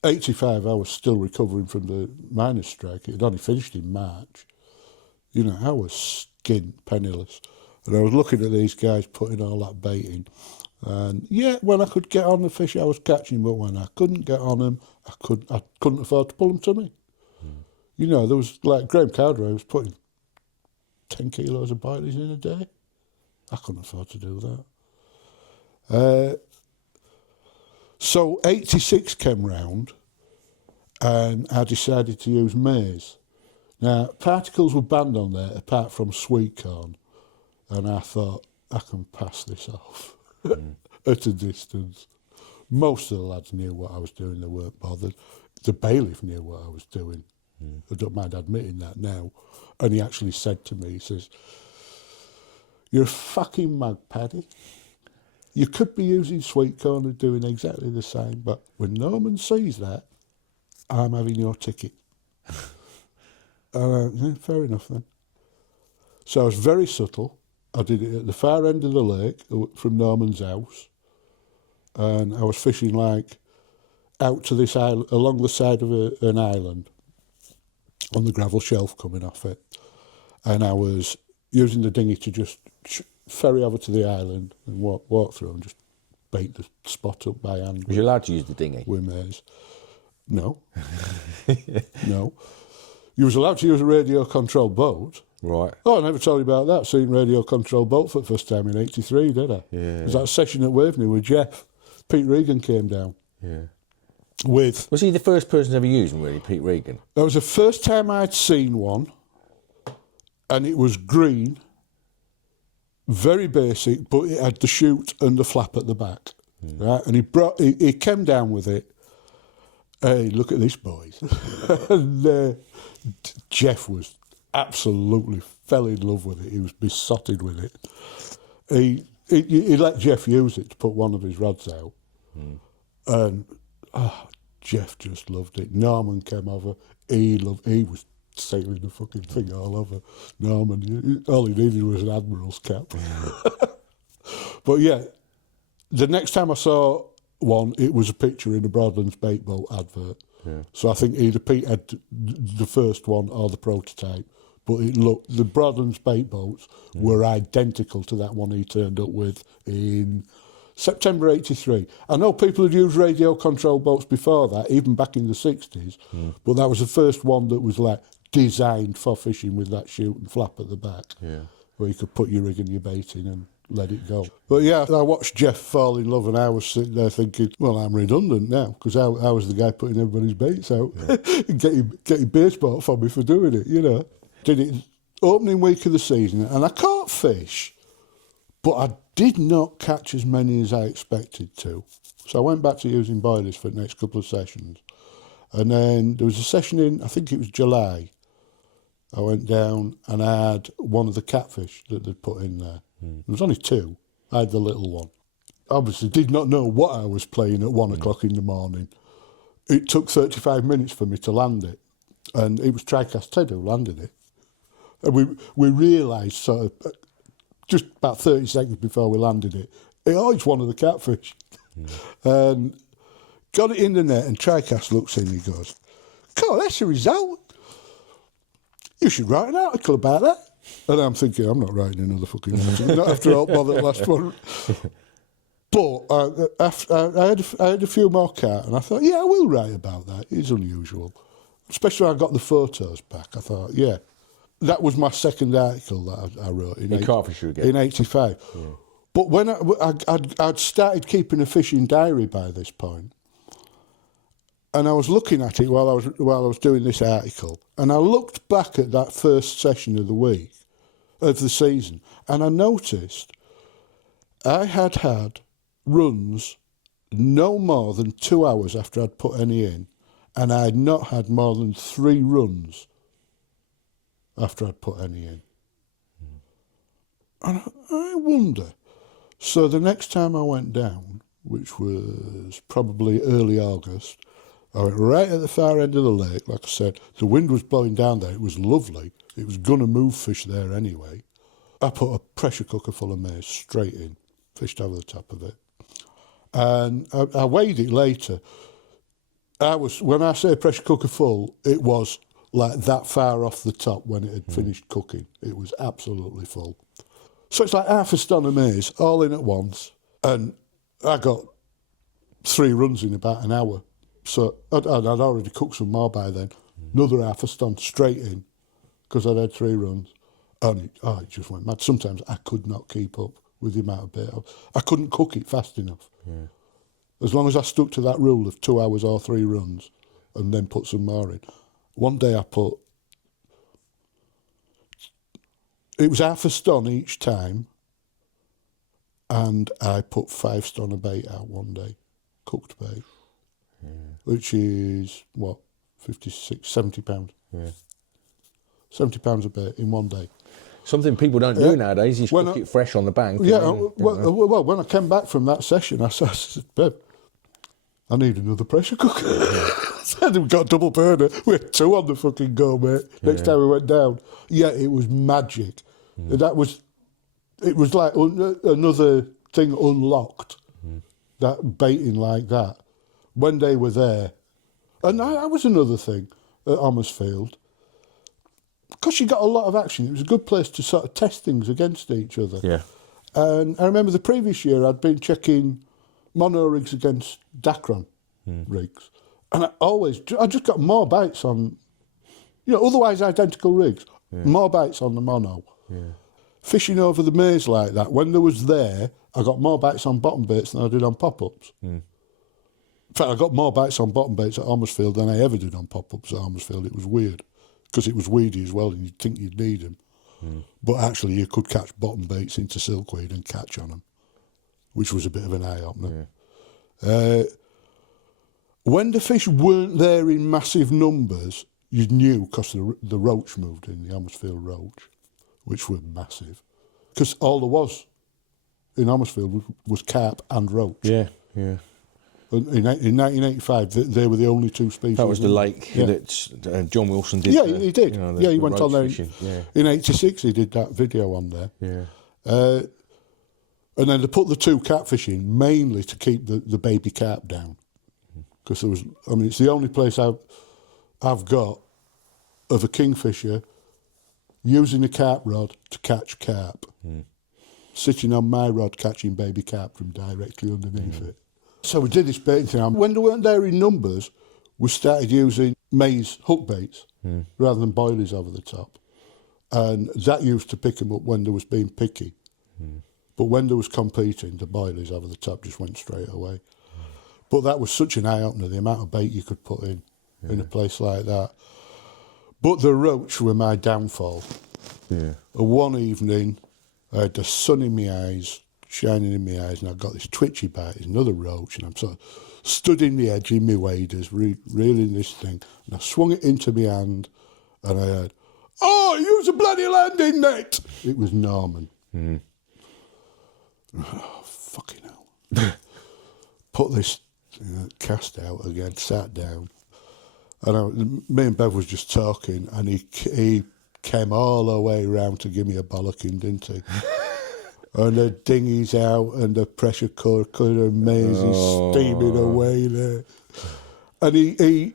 85, I was still recovering from the miners' strike. It had only finished in March. You know, I was skint, penniless. And I was looking at these guys putting all that bait in. And yeah, when I could get on the fish, I was catching, but when I couldn't get on them, I couldn't afford to pull them to me. You know, there was like Graham Cowdery was putting 10 kilos of boilies in a day. I couldn't afford to do that. So 86 came round and I decided to use maize. Now, particles were banned on there apart from sweet corn, and I thought, I can pass this off at a distance. Most of the lads knew what I was doing, they weren't bothered. The bailiff knew what I was doing. I don't mind admitting that now. And he actually said to me, he says, "You're a fucking mug, Paddy. You could be using sweet corn and doing exactly the same, but when Norman sees that, I'm having your ticket." Fair enough then. So I was very subtle. I did it at the far end of the lake from Norman's house, and I was fishing like out to this island, along the side of an island, on the gravel shelf coming off it, and I was using the dinghy to just ferry over to the island and walk through and just bait the spot up by hand. Was you allowed to use the dinghy? With maize. No. No. You was allowed to use a radio-controlled boat. Right. Oh, I never told you about that. Seen radio-controlled boat for the first time in 83, did I? Yeah. It was that session at Waveney with Jeff. Pete Regan came down. Yeah. Was he the first person to ever use them, really, Pete Regan? That was the first time I'd seen one, and it was green, very basic, but it had the chute and the flap at the back. Right? And he came down with it, hey, look at this, boys. And Jeff was absolutely fell in love with it. He was besotted with it. He let Jeff use it to put one of his rods out. And Jeff just loved it. Norman came over. He was sailing the fucking thing all over. Norman, all he needed was an admiral's cap. But yeah, the next time I saw one, it was a picture in a Broadlands bait boat advert. Yeah. So I think either Pete had the first one or the prototype. But the Broadlands bait boats were identical to that one he turned up with in September '83. I know people had used radio control boats before that, even back in the '60s, but that was the first one that was like designed for fishing with that chute and flap at the back, where you could put your rig and your bait in and let it go. But yeah, I watched Jeff fall in love, and I was sitting there thinking, well, I'm redundant now, because I was the guy putting everybody's baits out, getting baseball for me for doing it, you know. Did it opening week of the season, and I caught fish, but I did not catch as many as I expected to. So I went back to using boilies for the next couple of sessions. And then there was a session in, I think it was July. I went down and I had one of the catfish that they'd put in there. There was only two. I had the little one. Obviously did not know what I was playing at 1 o'clock in the morning. It took 35 minutes for me to land it. And it was Tricast Ted who landed it. And we realised sort of just about 30 seconds before we landed it, it's one of the catfish. And got it in the net, and Tricast looks in and he goes, "Cool, that's the result. You should write an article about that." And I'm thinking, I'm not writing another fucking article, not after all bother the last one. But I had a few more carp, and I thought, yeah, I will write about that. It's unusual. Especially when I got the photos back. I thought, yeah. That was my second article that I wrote in carp fishing again? In '85. Yeah. But when I'd started keeping a fishing diary by this point, and I was looking at it while I was doing this article, and I looked back at that first session of the season, and I noticed I had runs no more than 2 hours after I'd put any in, and I had not had more than 3 runs after I'd put any in. And I wonder. So the next time I went down, which was probably early August, I went right at the far end of the lake. Like I said, the wind was blowing down there. It was lovely. It was going to move fish there anyway. I put a pressure cooker full of maize straight in, fished over the top of it. And I weighed it later. When I say pressure cooker full, it was like that far off the top when it had finished cooking. It was absolutely full. So it's like half a stone of maize, all in at once. And I got 3 runs in about an hour. So I'd already cooked some more by then. Another half a stone straight in, because I'd had 3 runs. And it just went mad. Sometimes I could not keep up with the amount of bait. I couldn't cook it fast enough. Yeah. As long as I stuck to that rule of 2 hours or 3 runs and then put some more in. One day it was half a stone each time, and I put 5 stone of bait out one day, cooked bait, which is, 56, 70 pounds. Yeah. 70 pounds of bait in one day. Something people don't do nowadays, you cook it fresh on the bank. Yeah, well, when I came back from that session, I said, "Babe, I need another pressure cooker." And we got a double burner. We had 2 on the fucking go, mate. Next time we went down. Yeah, it was magic. It was like another thing unlocked, that baiting like that, when they were there. And that was another thing at Homersfield. Because you got a lot of action, it was a good place to sort of test things against each other. Yeah. And I remember the previous year I'd been checking mono rigs against Dacron rigs. And I just got more bites on, otherwise identical rigs, more bites on the mono. Yeah. Fishing over the maze like that, when there was I got more bites on bottom baits than I did on pop-ups. In fact, I got more bites on bottom baits at Homersfield than I ever did on pop-ups at Homersfield. It was weird, because it was weedy as well, and you'd think you'd need them. But actually, you could catch bottom baits into silkweed and catch on them, which was a bit of an eye-opener. Yeah. When the fish weren't there in massive numbers, you knew because the roach moved in, the Homersfield roach, which were massive. Because all there was in Homersfield was carp and roach. Yeah, yeah. And in 1985, they were the only two species. That was the lake that John Wilson did. Yeah, he did. You know, he went on there. Fishing. Yeah. In 86, he did that video on there. Yeah. And then they put the two catfish in, mainly to keep the baby carp down. Because there was, I mean, it's the only place I've got of a kingfisher using a carp rod to catch carp. Sitting on my rod catching baby carp from directly underneath it. So we did this baiting thing. When they weren't there in numbers, we started using maize hook baits rather than boilies over the top. And that used to pick them up when they was being picky. But when they was competing, the boilies over the top just went straight away. But that was such an eye-opener, the amount of bait you could put in a place like that. But the roach were my downfall. Yeah. One evening, I had the sun in my eyes, shining in my eyes, and I got this twitchy bite, it's another roach, and I'm sort of stood in the edge in my waders, reeling this thing, and I swung it into my hand, and I heard, "Oh, use a bloody landing net!" It was Norman. Oh, fucking hell. Put this cast out again, sat down, and me and Bev was just talking, and he came all the way round to give me a bollocking, didn't he? And the dinghy's out, and the pressure cooker and maize is steaming away there. And he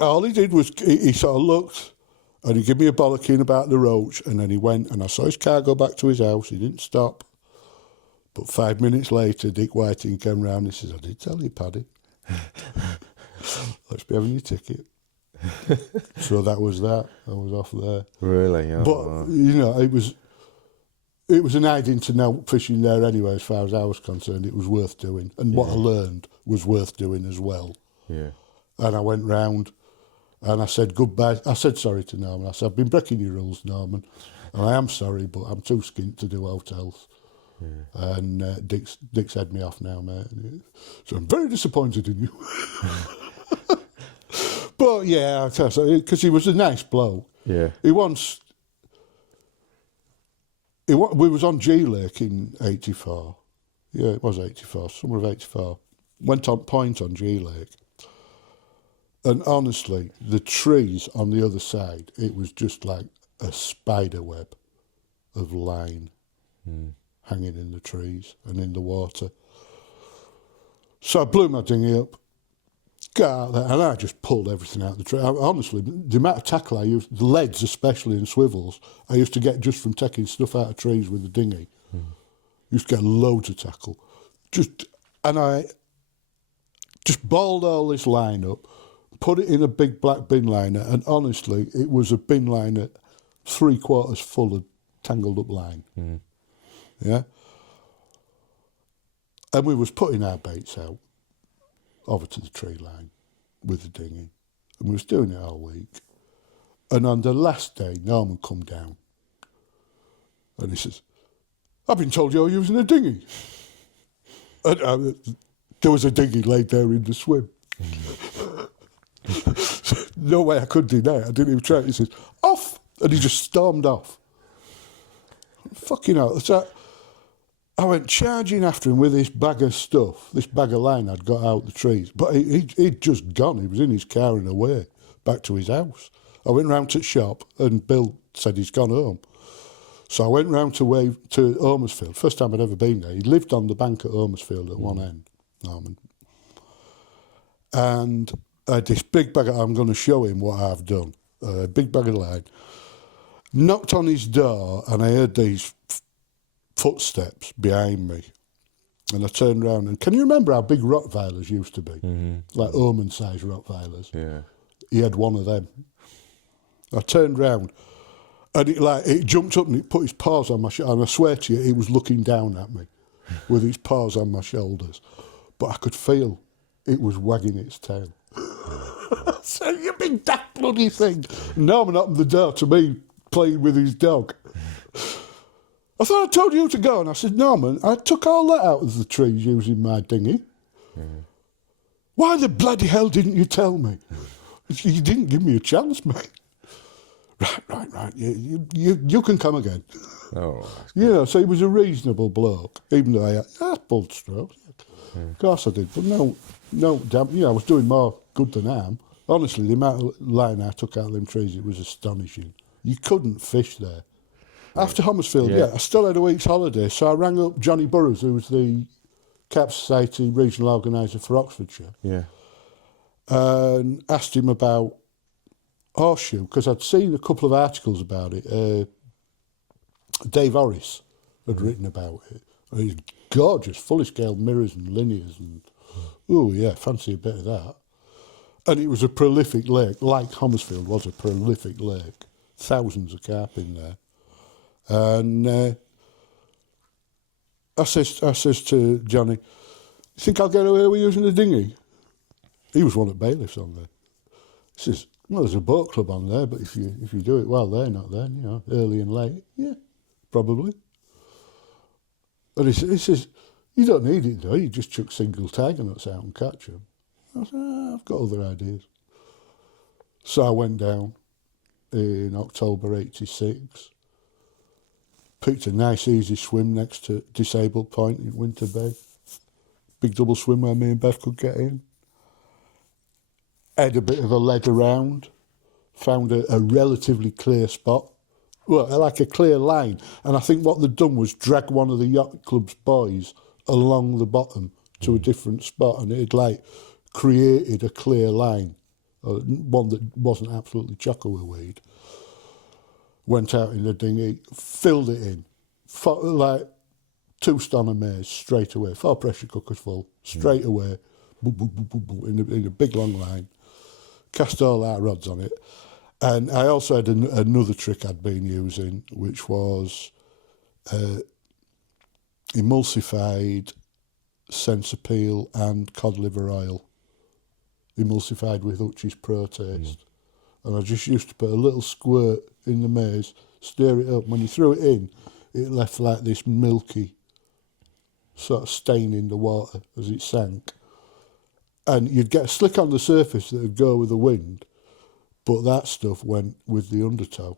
all he did was he sort of looked, and he gave me a bollocking about the roach, and then he went, and I saw his car go back to his house. He didn't stop. But 5 minutes later, Dick Whiting came round and he says, "I did tell you, Paddy. Let's be having your ticket." So that was that. I was off there. Really? Oh, but, you know, it was an idea to know fishing there anyway, as far as I was concerned. It was worth doing. And what I learned was worth doing as well. Yeah. And I went round and I said goodbye. I said sorry to Norman. I said, "I've been breaking your rules, Norman. And I am sorry, but I'm too skint to do hotels." Yeah. And Dick's had me off now, mate. So I'm very disappointed in you. But yeah, because he was a nice bloke. Yeah. We was on G Lake in 84. Yeah, it was 84, summer of 84. Went on point on G Lake. And honestly, the trees on the other side, it was just like a spider web of line. Hanging in the trees and in the water. So I blew my dinghy up, got out there, and I just pulled everything out of the tree. Honestly, the amount of tackle I used, the leads especially and swivels, I used to get just from taking stuff out of trees with the dinghy. Used to get loads of tackle. And I just balled all this line up, put it in a big black bin liner, and honestly, it was a bin liner 3/4 full of tangled up line. Yeah, and we was putting our baits out over to the tree line with the dinghy, and we was doing it all week. And on the last day, Norman come down, and he says, "I've been told you're using a dinghy." And there was a dinghy laid there in the swim. No way I could deny it. I didn't even try it. He says, "Off!" And he just stormed off. Fucking hell. So I went charging after him with this bag of stuff, this bag of line I'd got out the trees. But he'd just gone. He was in his car and away, back to his house. I went round to the shop and Bill said he's gone home. So I went round to Homersfield. First time I'd ever been there. He lived on the bank at Homersfield at one end, Norman. And I had this big bag I'm going to show him what I've done. A big bag of line. Knocked on his door and I heard these footsteps behind me. And I turned around and, can you remember how big Rottweilers used to be? Like Oman-sized Rottweilers. Yeah. He had one of them. I turned round and it jumped up and it put his paws on my shoulder. And I swear to you, he was looking down at me with his paws on my shoulders. But I could feel it was wagging its tail. So, you big daft bloody thing. Norman opened the door to me playing with his dog. I thought I told you to go. And I said, Norman, I took all that out of the trees using my dinghy. Why the bloody hell didn't you tell me? You didn't give me a chance, mate. Right. You can come again. Oh, You know, so he was a reasonable bloke, even though I had blood strokes. Of course I did, but no, damn, you know, I was doing more good than harm. Honestly, the amount of line I took out of them trees, it was astonishing. You couldn't fish there. After Homersfield, I still had a week's holiday, so I rang up Johnny Burrows, who was the Carp Society regional organiser for Oxfordshire, and asked him about Horseshoe, because I'd seen a couple of articles about it. Dave Orris had written about it. And he's gorgeous, fully scaled mirrors and linears, and fancy a bit of that. And it was a prolific lake, like Homersfield was a prolific lake. Thousands of carp in there. And I says to Johnny, "You think I'll get away with using the dinghy?" He was one of the bailiffs on there. He says, "Well, there's a boat club on there, but if you do it while they're not there, you know, early and late, yeah, probably." And he says, "You don't need it though, you just chuck single tiger nuts out and catch them." I said, "I've got other ideas." So I went down in October '86, picked a nice easy swim next to Disabled Point in Winter Bay. Big double swim where me and Beth could get in. Had a bit of a lead around, found a relatively clear spot. Well, like a clear line. And I think what they'd done was drag one of the yacht club's boys along the bottom to a different spot, and it had like created a clear line, one that wasn't absolutely chocker with weed. Went out in the dinghy, filled it in, like 2 stone of maize straight away, 4 pressure cookers full, straight away, in a big long line. Cast all our rods on it. And I also had another trick I'd been using, which was emulsified sense peel and cod liver oil, emulsified with Hutch's Pro Taste. And I just used to put a little squirt in the maize, stir it up. When you threw it in, it left like this milky sort of stain in the water as it sank. And you'd get a slick on the surface that would go with the wind, but that stuff went with the undertow.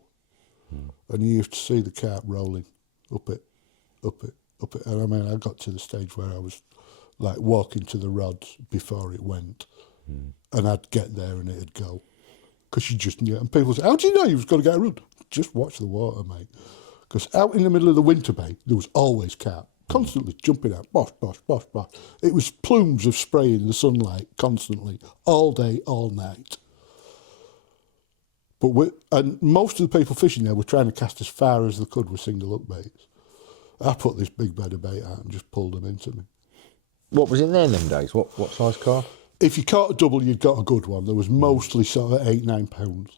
And you used to see the carp rolling up it. And I mean, I got to the stage where I was like walking to the rods before it went. And I'd get there and it'd go. Because you just knew. And people say, "How do you know you was going to get a rod?" Just watch the water, mate. Because out in the middle of the Winter Bay, there was always carp. Constantly jumping out, bosh, bosh, bosh, bosh. It was plumes of spray in the sunlight, constantly, all day, all night. And most of the people fishing there were trying to cast as far as they could with single hook baits. I put this big bed of bait out and just pulled them into me. What was in there in them days? What size carp? If you caught a double, you'd got a good one. There was mostly sort of 8-9 pounds.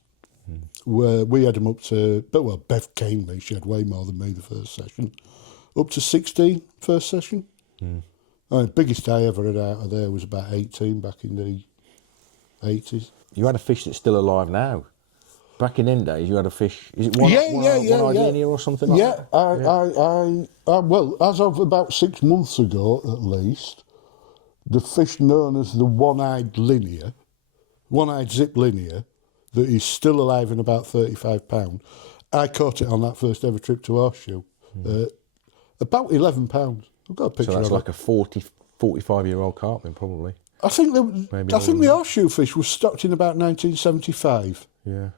Where we had them up to, Bev caned me, she had way more than me the first session. Up to 16 first session. The biggest I ever had out of there was about 18 back in the 80s. You had a fish that's still alive now. Back in them days, you had a fish. Is it one-eyed linear or something like that? Well, as of about 6 months ago, at least, the fish known as the one-eyed linear, one-eyed zip linear, that is still alive in about 35 pounds. I caught it on that first ever trip to Horseshoe. About 11 pounds. I've got a picture of it. So that's like a 45-year-old carp then, probably. I think the Horseshoe fish was stocked in about 1975. Yeah.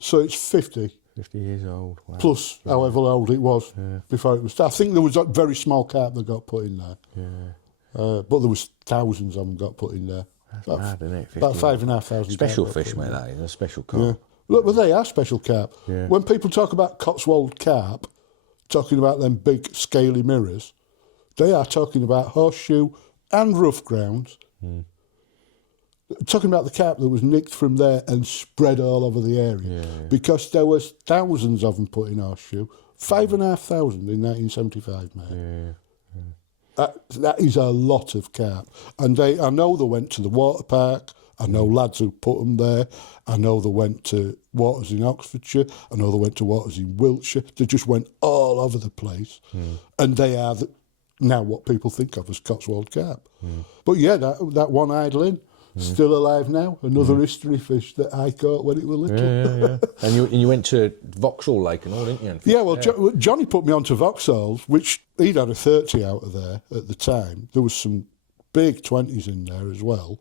So it's 50. 50 years old. Wow. Plus however old it was before it was. I think there was a very small carp that got put in there. Yeah. But there was thousands of them got put in there. That's mad, isn't it? About 5,500. Special fish, mate, that is. A special carp. Yeah. Look, well, they are special carp. Yeah. When people talk about Cotswold carp, talking about them big scaly mirrors, they are talking about horseshoe and rough grounds. Talking about the carp that was nicked from there and spread all over the area. Because there was thousands of them put in Horseshoe. 5,500 in 1975, mate. That is a lot of carp. And I know they went to the water park. I know lads who put them there. I know they went to waters in Oxfordshire. I know they went to waters in Wiltshire. They just went all over the place. And they are now what people think of as Cotswold carp. But yeah, that one-eyed lin, still alive now. Another history fish that I caught when it was little. Yeah. And you went to Vauxhall Lake and all, didn't you? Yeah, well, Johnny put me onto Vauxhall, which he'd had a 30 out of there at the time. There was some big 20s in there as well.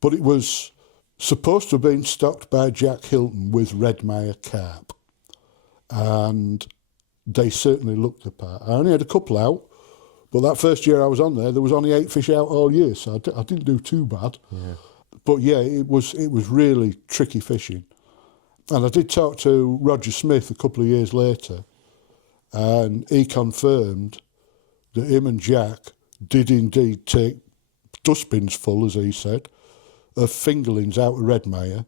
But it was supposed to have been stocked by Jack Hilton with Redmire carp. And they certainly looked the part. I only had a couple out, but that first year I was on there was only 8 fish out all year, so I didn't do too bad. Yeah. But yeah, it was really tricky fishing. And I did talk to Roger Smith a couple of years later, and he confirmed that him and Jack did indeed take dustbins full, as he said, of fingerlings out of Redmire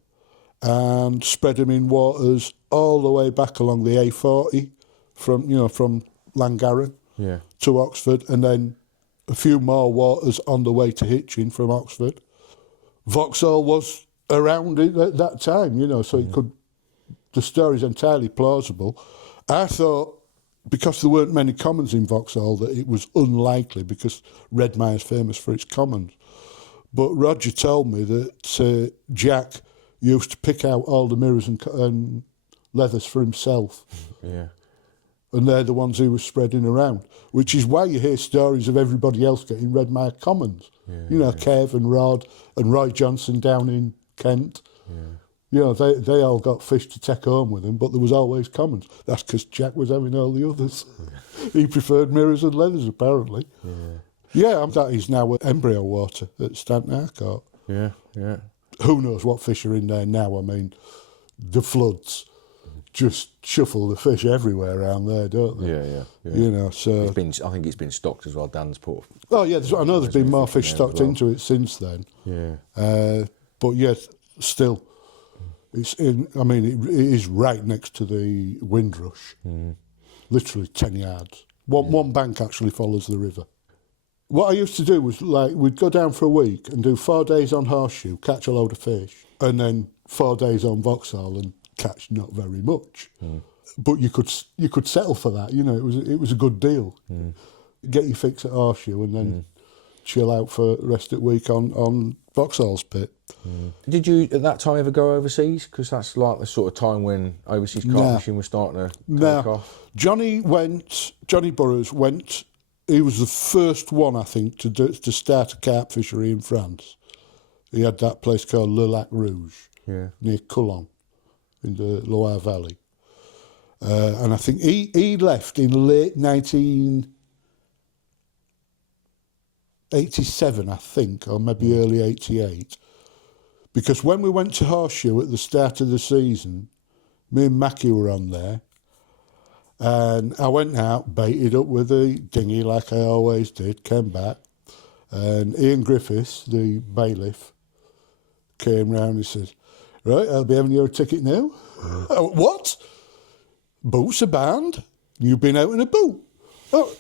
and spread them in waters all the way back along the A40 from Langarren to Oxford, and then a few more waters on the way to Hitchin from Oxford. Vauxhall was around it at that time, so it could. The story's entirely plausible. I thought, because there weren't many commons in Vauxhall, that it was unlikely, because Redmire's famous for its commons. But Roger told me that Jack used to pick out all the mirrors and leathers for himself. Yeah. And they're the ones he was spreading around, which is why you hear stories of everybody else getting Redmire commons. Kev and Rod and Roy Johnson down in Kent. Yeah. They all got fish to take home with them, but there was always commons. That's because Jack was having all the others. He preferred mirrors and leathers, apparently. Yeah, that is now embryo water at Stanton Harcourt. Yeah. Who knows what fish are in there now? I mean, the floods just shuffle the fish everywhere around there, don't they? Yeah. So I think it's been stocked as well. Dan's put. Oh yeah, I know there's been more fish stocked into it since then. Yeah. But yeah, still, it is right next to the Windrush, literally 10 yards. One bank actually follows the river. What I used to do was, we'd go down for a week and do 4 days on Horseshoe, catch a load of fish, and then 4 days on Vauxhall and catch not very much. But you could settle for that, it was a good deal. Get your fix at Horseshoe and then chill out for the rest of the week on Vauxhall's pit. Did you at that time ever go overseas? Because that's like the sort of time when overseas carp fishing was starting to take off. Johnny Burrows went. He was the first one, I think, to start a carp fishery in France. He had that place called Le Lac Rouge near Coulon in the Loire Valley. And I think he left in late 1987, I think, or maybe early 88. Because when we went to Horseshoe at the start of the season, me and Mackie were on there, and I went out, baited up with a dinghy like I always did, came back, and Ian Griffiths, the bailiff, came round and said, "Right, I'll be having your ticket now." I went, "What? Boats are banned? You've been out in a boat?" Oh,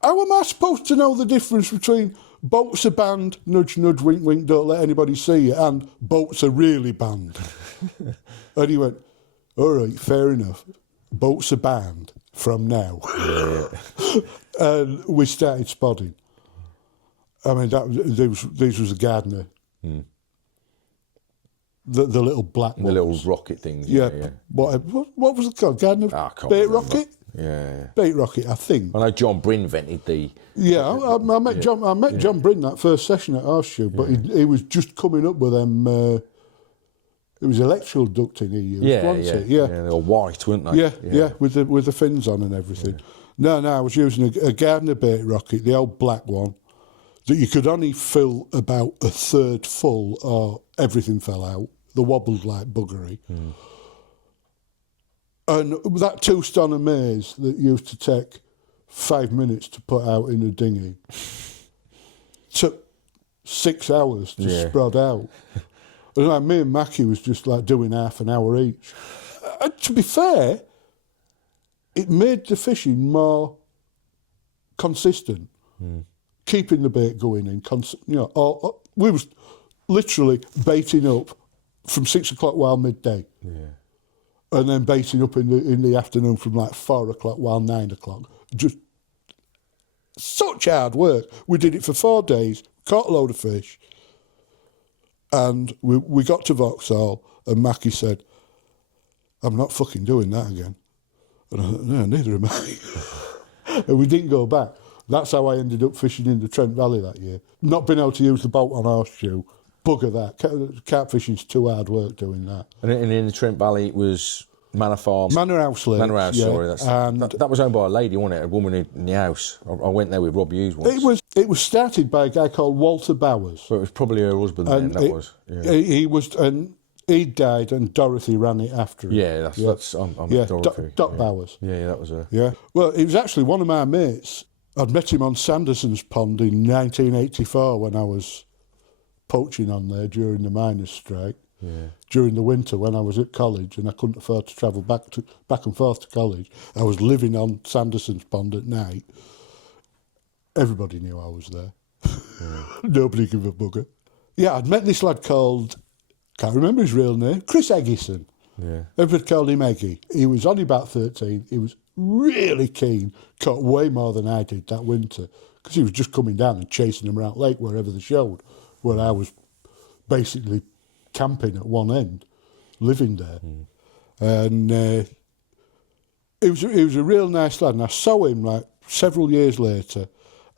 how am I supposed to know the difference between boats are banned, nudge, nudge, wink, wink, don't let anybody see you, and boats are really banned? And he went, "All right, fair enough. Boats are banned from now." And we started spodding. I mean, these was a Gardner. The little black ones. The little rocket things. Yeah. What was it called? Gardner bait rocket? Yeah. Bait rocket, I think. I know John Bryn invented the... Yeah, I met John Bryn that first session at Horseshoe, but he was just coming up with them... it was electrical ducting he used, wasn't it? Yeah, they were white, weren't they? Yeah, with the fins on and everything. No, I was using a Gardner bait rocket, the old black one, that you could only fill about a third full or everything fell out. The wobbled like buggery. And that 2-stone amaze that used to take 5 minutes to put out in a dinghy took 6 hours to spread out. And me and Mackie was just like doing half an hour each. To be fair, it made the fishing more consistent, keeping the bait going in. We was literally baiting up from 6 o'clock while midday, and then baiting up in the afternoon from like 4 o'clock while 9 o'clock. Just such hard work. We did it for 4 days, caught a load of fish, And we got to Vauxhall, and Mackie said, I'm not fucking doing that again. And I thought, no, neither am I. And we didn't go back. That's how I ended up fishing in the Trent Valley that year. Not being able to use the boat on Horseshoe, bugger that. Carp fishing's too hard work doing that. And in the Trent Valley, it was Manor Farm. Manor House Lake. Manor House, yeah. sorry. And that was owned by a lady, wasn't it? A woman in the house. I went there with Rob Hughes once. it was started by a guy called Walter Bowers. So it was probably her husband then, Yeah. He was, and he died, and Dorothy ran it after him. Yeah, that's I'm Dorothy. Doc Bowers. Yeah, that was her. Yeah. Well, he was actually one of my mates. I'd met him on Sanderson's Pond in 1984 when I was poaching on there during the miners' strike. Yeah. During the winter when I was at college and I couldn't afford to travel back and forth to college, I was living on Sanderson's Pond at night. Everybody knew I was there. Yeah. Nobody gave a bugger. Yeah, I'd met this lad called, can't remember his real name, Chris Eggison. Yeah. Everybody called him Eggy. He was only about 13. He was really keen, caught way more than I did that winter, because he was just coming down and chasing them around lake wherever they showed, where I was basically camping at one end, living there. And he was a real nice lad. And I saw him like several years later,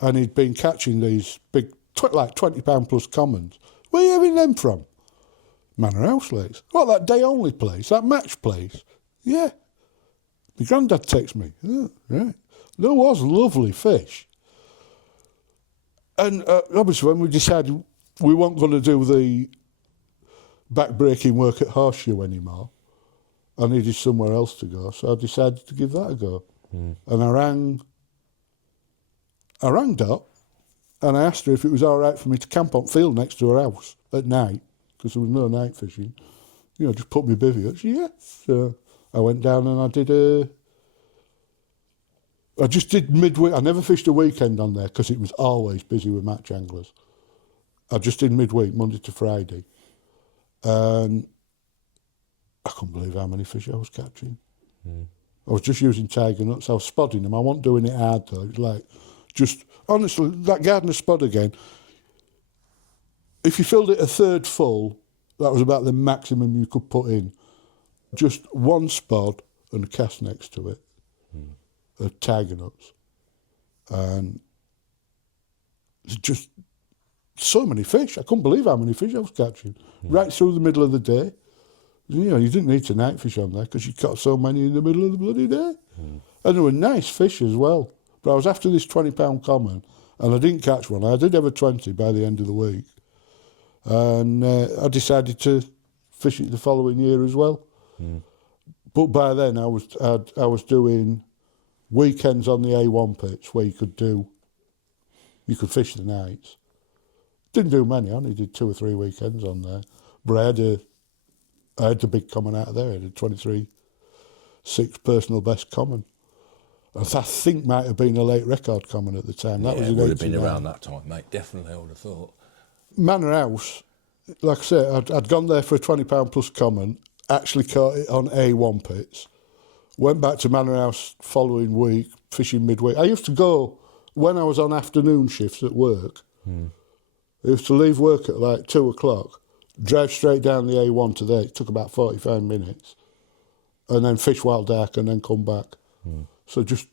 and he'd been catching these big, like 20-pound plus commons. Where are you having them from? Manor House Lakes. What, that day only place, that match place? Yeah. My granddad texts me. Oh, right. There was lovely fish. And obviously when we decided we weren't going to do the back-breaking work at Horseshoe anymore, I needed somewhere else to go, so I decided to give that a go. And I rang Dot, and I asked her if it was all right for me to camp on field next to her house at night, because there was no night fishing. You know, just put my bivvy up. She said, yeah. So I went down and I just did midweek. I never fished a weekend on there because it was always busy with match anglers. I just did midweek, Monday to Friday. And I couldn't believe how many fish I was catching. I was just using tiger nuts. I was spodding them. I wasn't doing it hard though. It was like, just, honestly, that Gardner spod again, if you filled it a third full, that was about the maximum you could put in. Just one spod and a cast next to it, of tiger nuts. And just so many fish. I couldn't believe how many fish I was catching. Right through the middle of the day. You know, you didn't need to night fish on there because you caught so many in the middle of the bloody day. And they were nice fish as well. But I was after this 20-pound common and I didn't catch one. I did have a 20 by the end of the week. And I decided to fish it the following year as well. But by then I was doing weekends on the A1 pits where you could fish the nights. Didn't do many, I only did 2 or 3 weekends on there. But I had the big common out of there. I had a 23.6 personal best common. I think might have been a late record common at the time. That was in 89. Would have been around that time, mate. Definitely, I would have thought. Manor House, like I said, I'd gone there for a 20-pound plus common, actually caught it on A1 pits, went back to Manor House following week, fishing midweek. I used to go, when I was on afternoon shifts at work, I used to leave work at like 2 o'clock, drive straight down the A1 to there. It took about 45 minutes, and then fish while dark and then come back. So just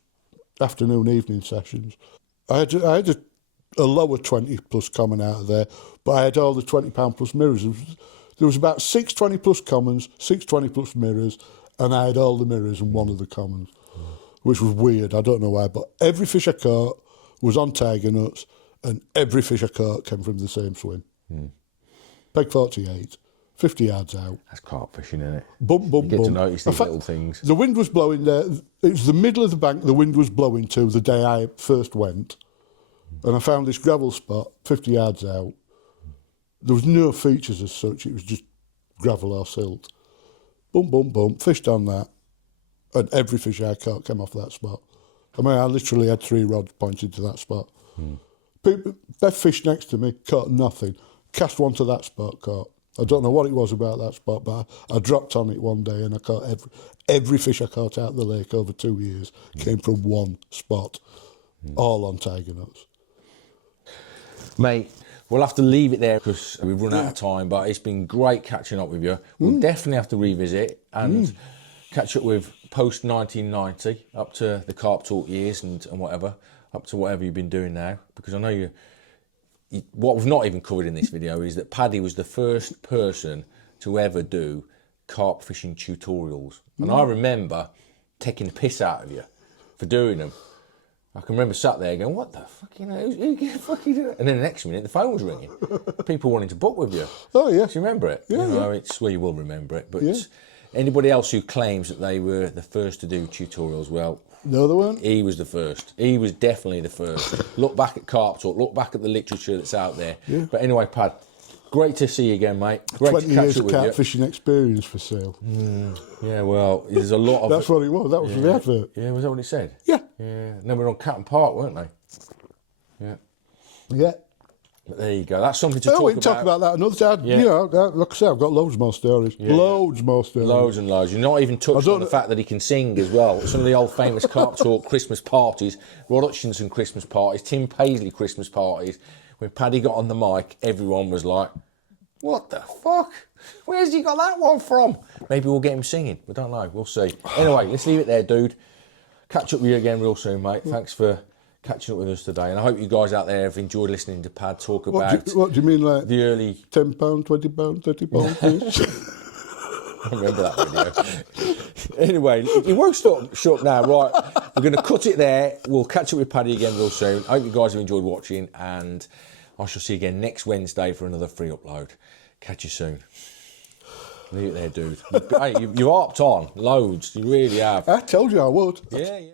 afternoon, evening sessions. I had a lower 20 plus common out of there, but I had all the 20-pound plus mirrors. There was about 6 20 plus commons, 6 20 plus mirrors, and I had all the mirrors and one of the commons, which was weird. I don't know why, but every fish I caught was on tiger nuts, and every fish I caught came from the same swim. Peg 48, 50 yards out. That's carp fishing, isn't it? Bump, bump, you get bump. to notice these little things. The wind was blowing there. It was the middle of the bank the wind was blowing to the day I first went. And I found this gravel spot 50 yards out. There was no features as such. It was just gravel or silt. Bump, bump, bump. Fished on that. And every fish I caught came off that spot. I mean, I literally had 3 rods pointed to that spot. Best fish next to me, caught nothing. Cast one to that spot, caught. I don't know what it was about that spot, but I dropped on it one day and I caught every fish I caught out of the lake over 2 years came from one spot, all on tiger nuts. Mate, we'll have to leave it there because we've run out of time, but it's been great catching up with you. We'll definitely have to revisit and catch up with post 1990 up to the Carp-Talk years and whatever, up to whatever you've been doing now, because I know what we've not even covered in this video is that Paddy was the first person to ever do carp fishing tutorials. And I remember taking the piss out of you for doing them. I can remember sat there going, what the fuck, you know, who can fucking do it? And then the next minute the phone was ringing. People wanting to book with you. Oh, yeah. Do you remember it? Yeah, you know, it's, well, you will remember it. But Yeah. anybody else who claims that they were the first to do tutorials, well, No, they weren't. he was the first. He was definitely the first. Look back at Carp-Talk, look back at the literature that's out there. Yeah. But anyway, Pad, great to see you again, mate. Great 20 to catch years up of with carp you. fishing experience for sale. Yeah, well, there's a lot of... That's what it was. That was the advert. Yeah, was that what it said? Yeah. Yeah. No, we were on Captain Park, weren't they? Yeah. Yeah. But there you go. That's something to Oh, talk we can talk about that another time. Yeah. You know, like I say, I've got loads more stories. Loads more stories. Loads and loads. You're not even touched on the fact that he can sing as well. Some of the old famous Carp-Talk Christmas parties, Rod Hutchinson Christmas parties, Tim Paisley Christmas parties. When Paddy got on the mic, everyone was like, what the fuck? Where's he got that one from? Maybe we'll get him singing. We don't know. We'll see. Anyway, let's leave it there, dude. Catch up with you again real soon, mate. Thanks for catching up with us today. And I hope you guys out there have enjoyed listening to Pad talk about What do you mean, like the early... £10, £20, £30 fish? I remember that video. Anyway, you won't shut up now, right? We're going to cut it there. We'll catch up with Paddy again real soon. I hope you guys have enjoyed watching, and I shall see you again next Wednesday for another free upload. Catch you soon. Leave it there, dude. Hey, you harped on loads. You really have. I told you I would. Yeah, yeah.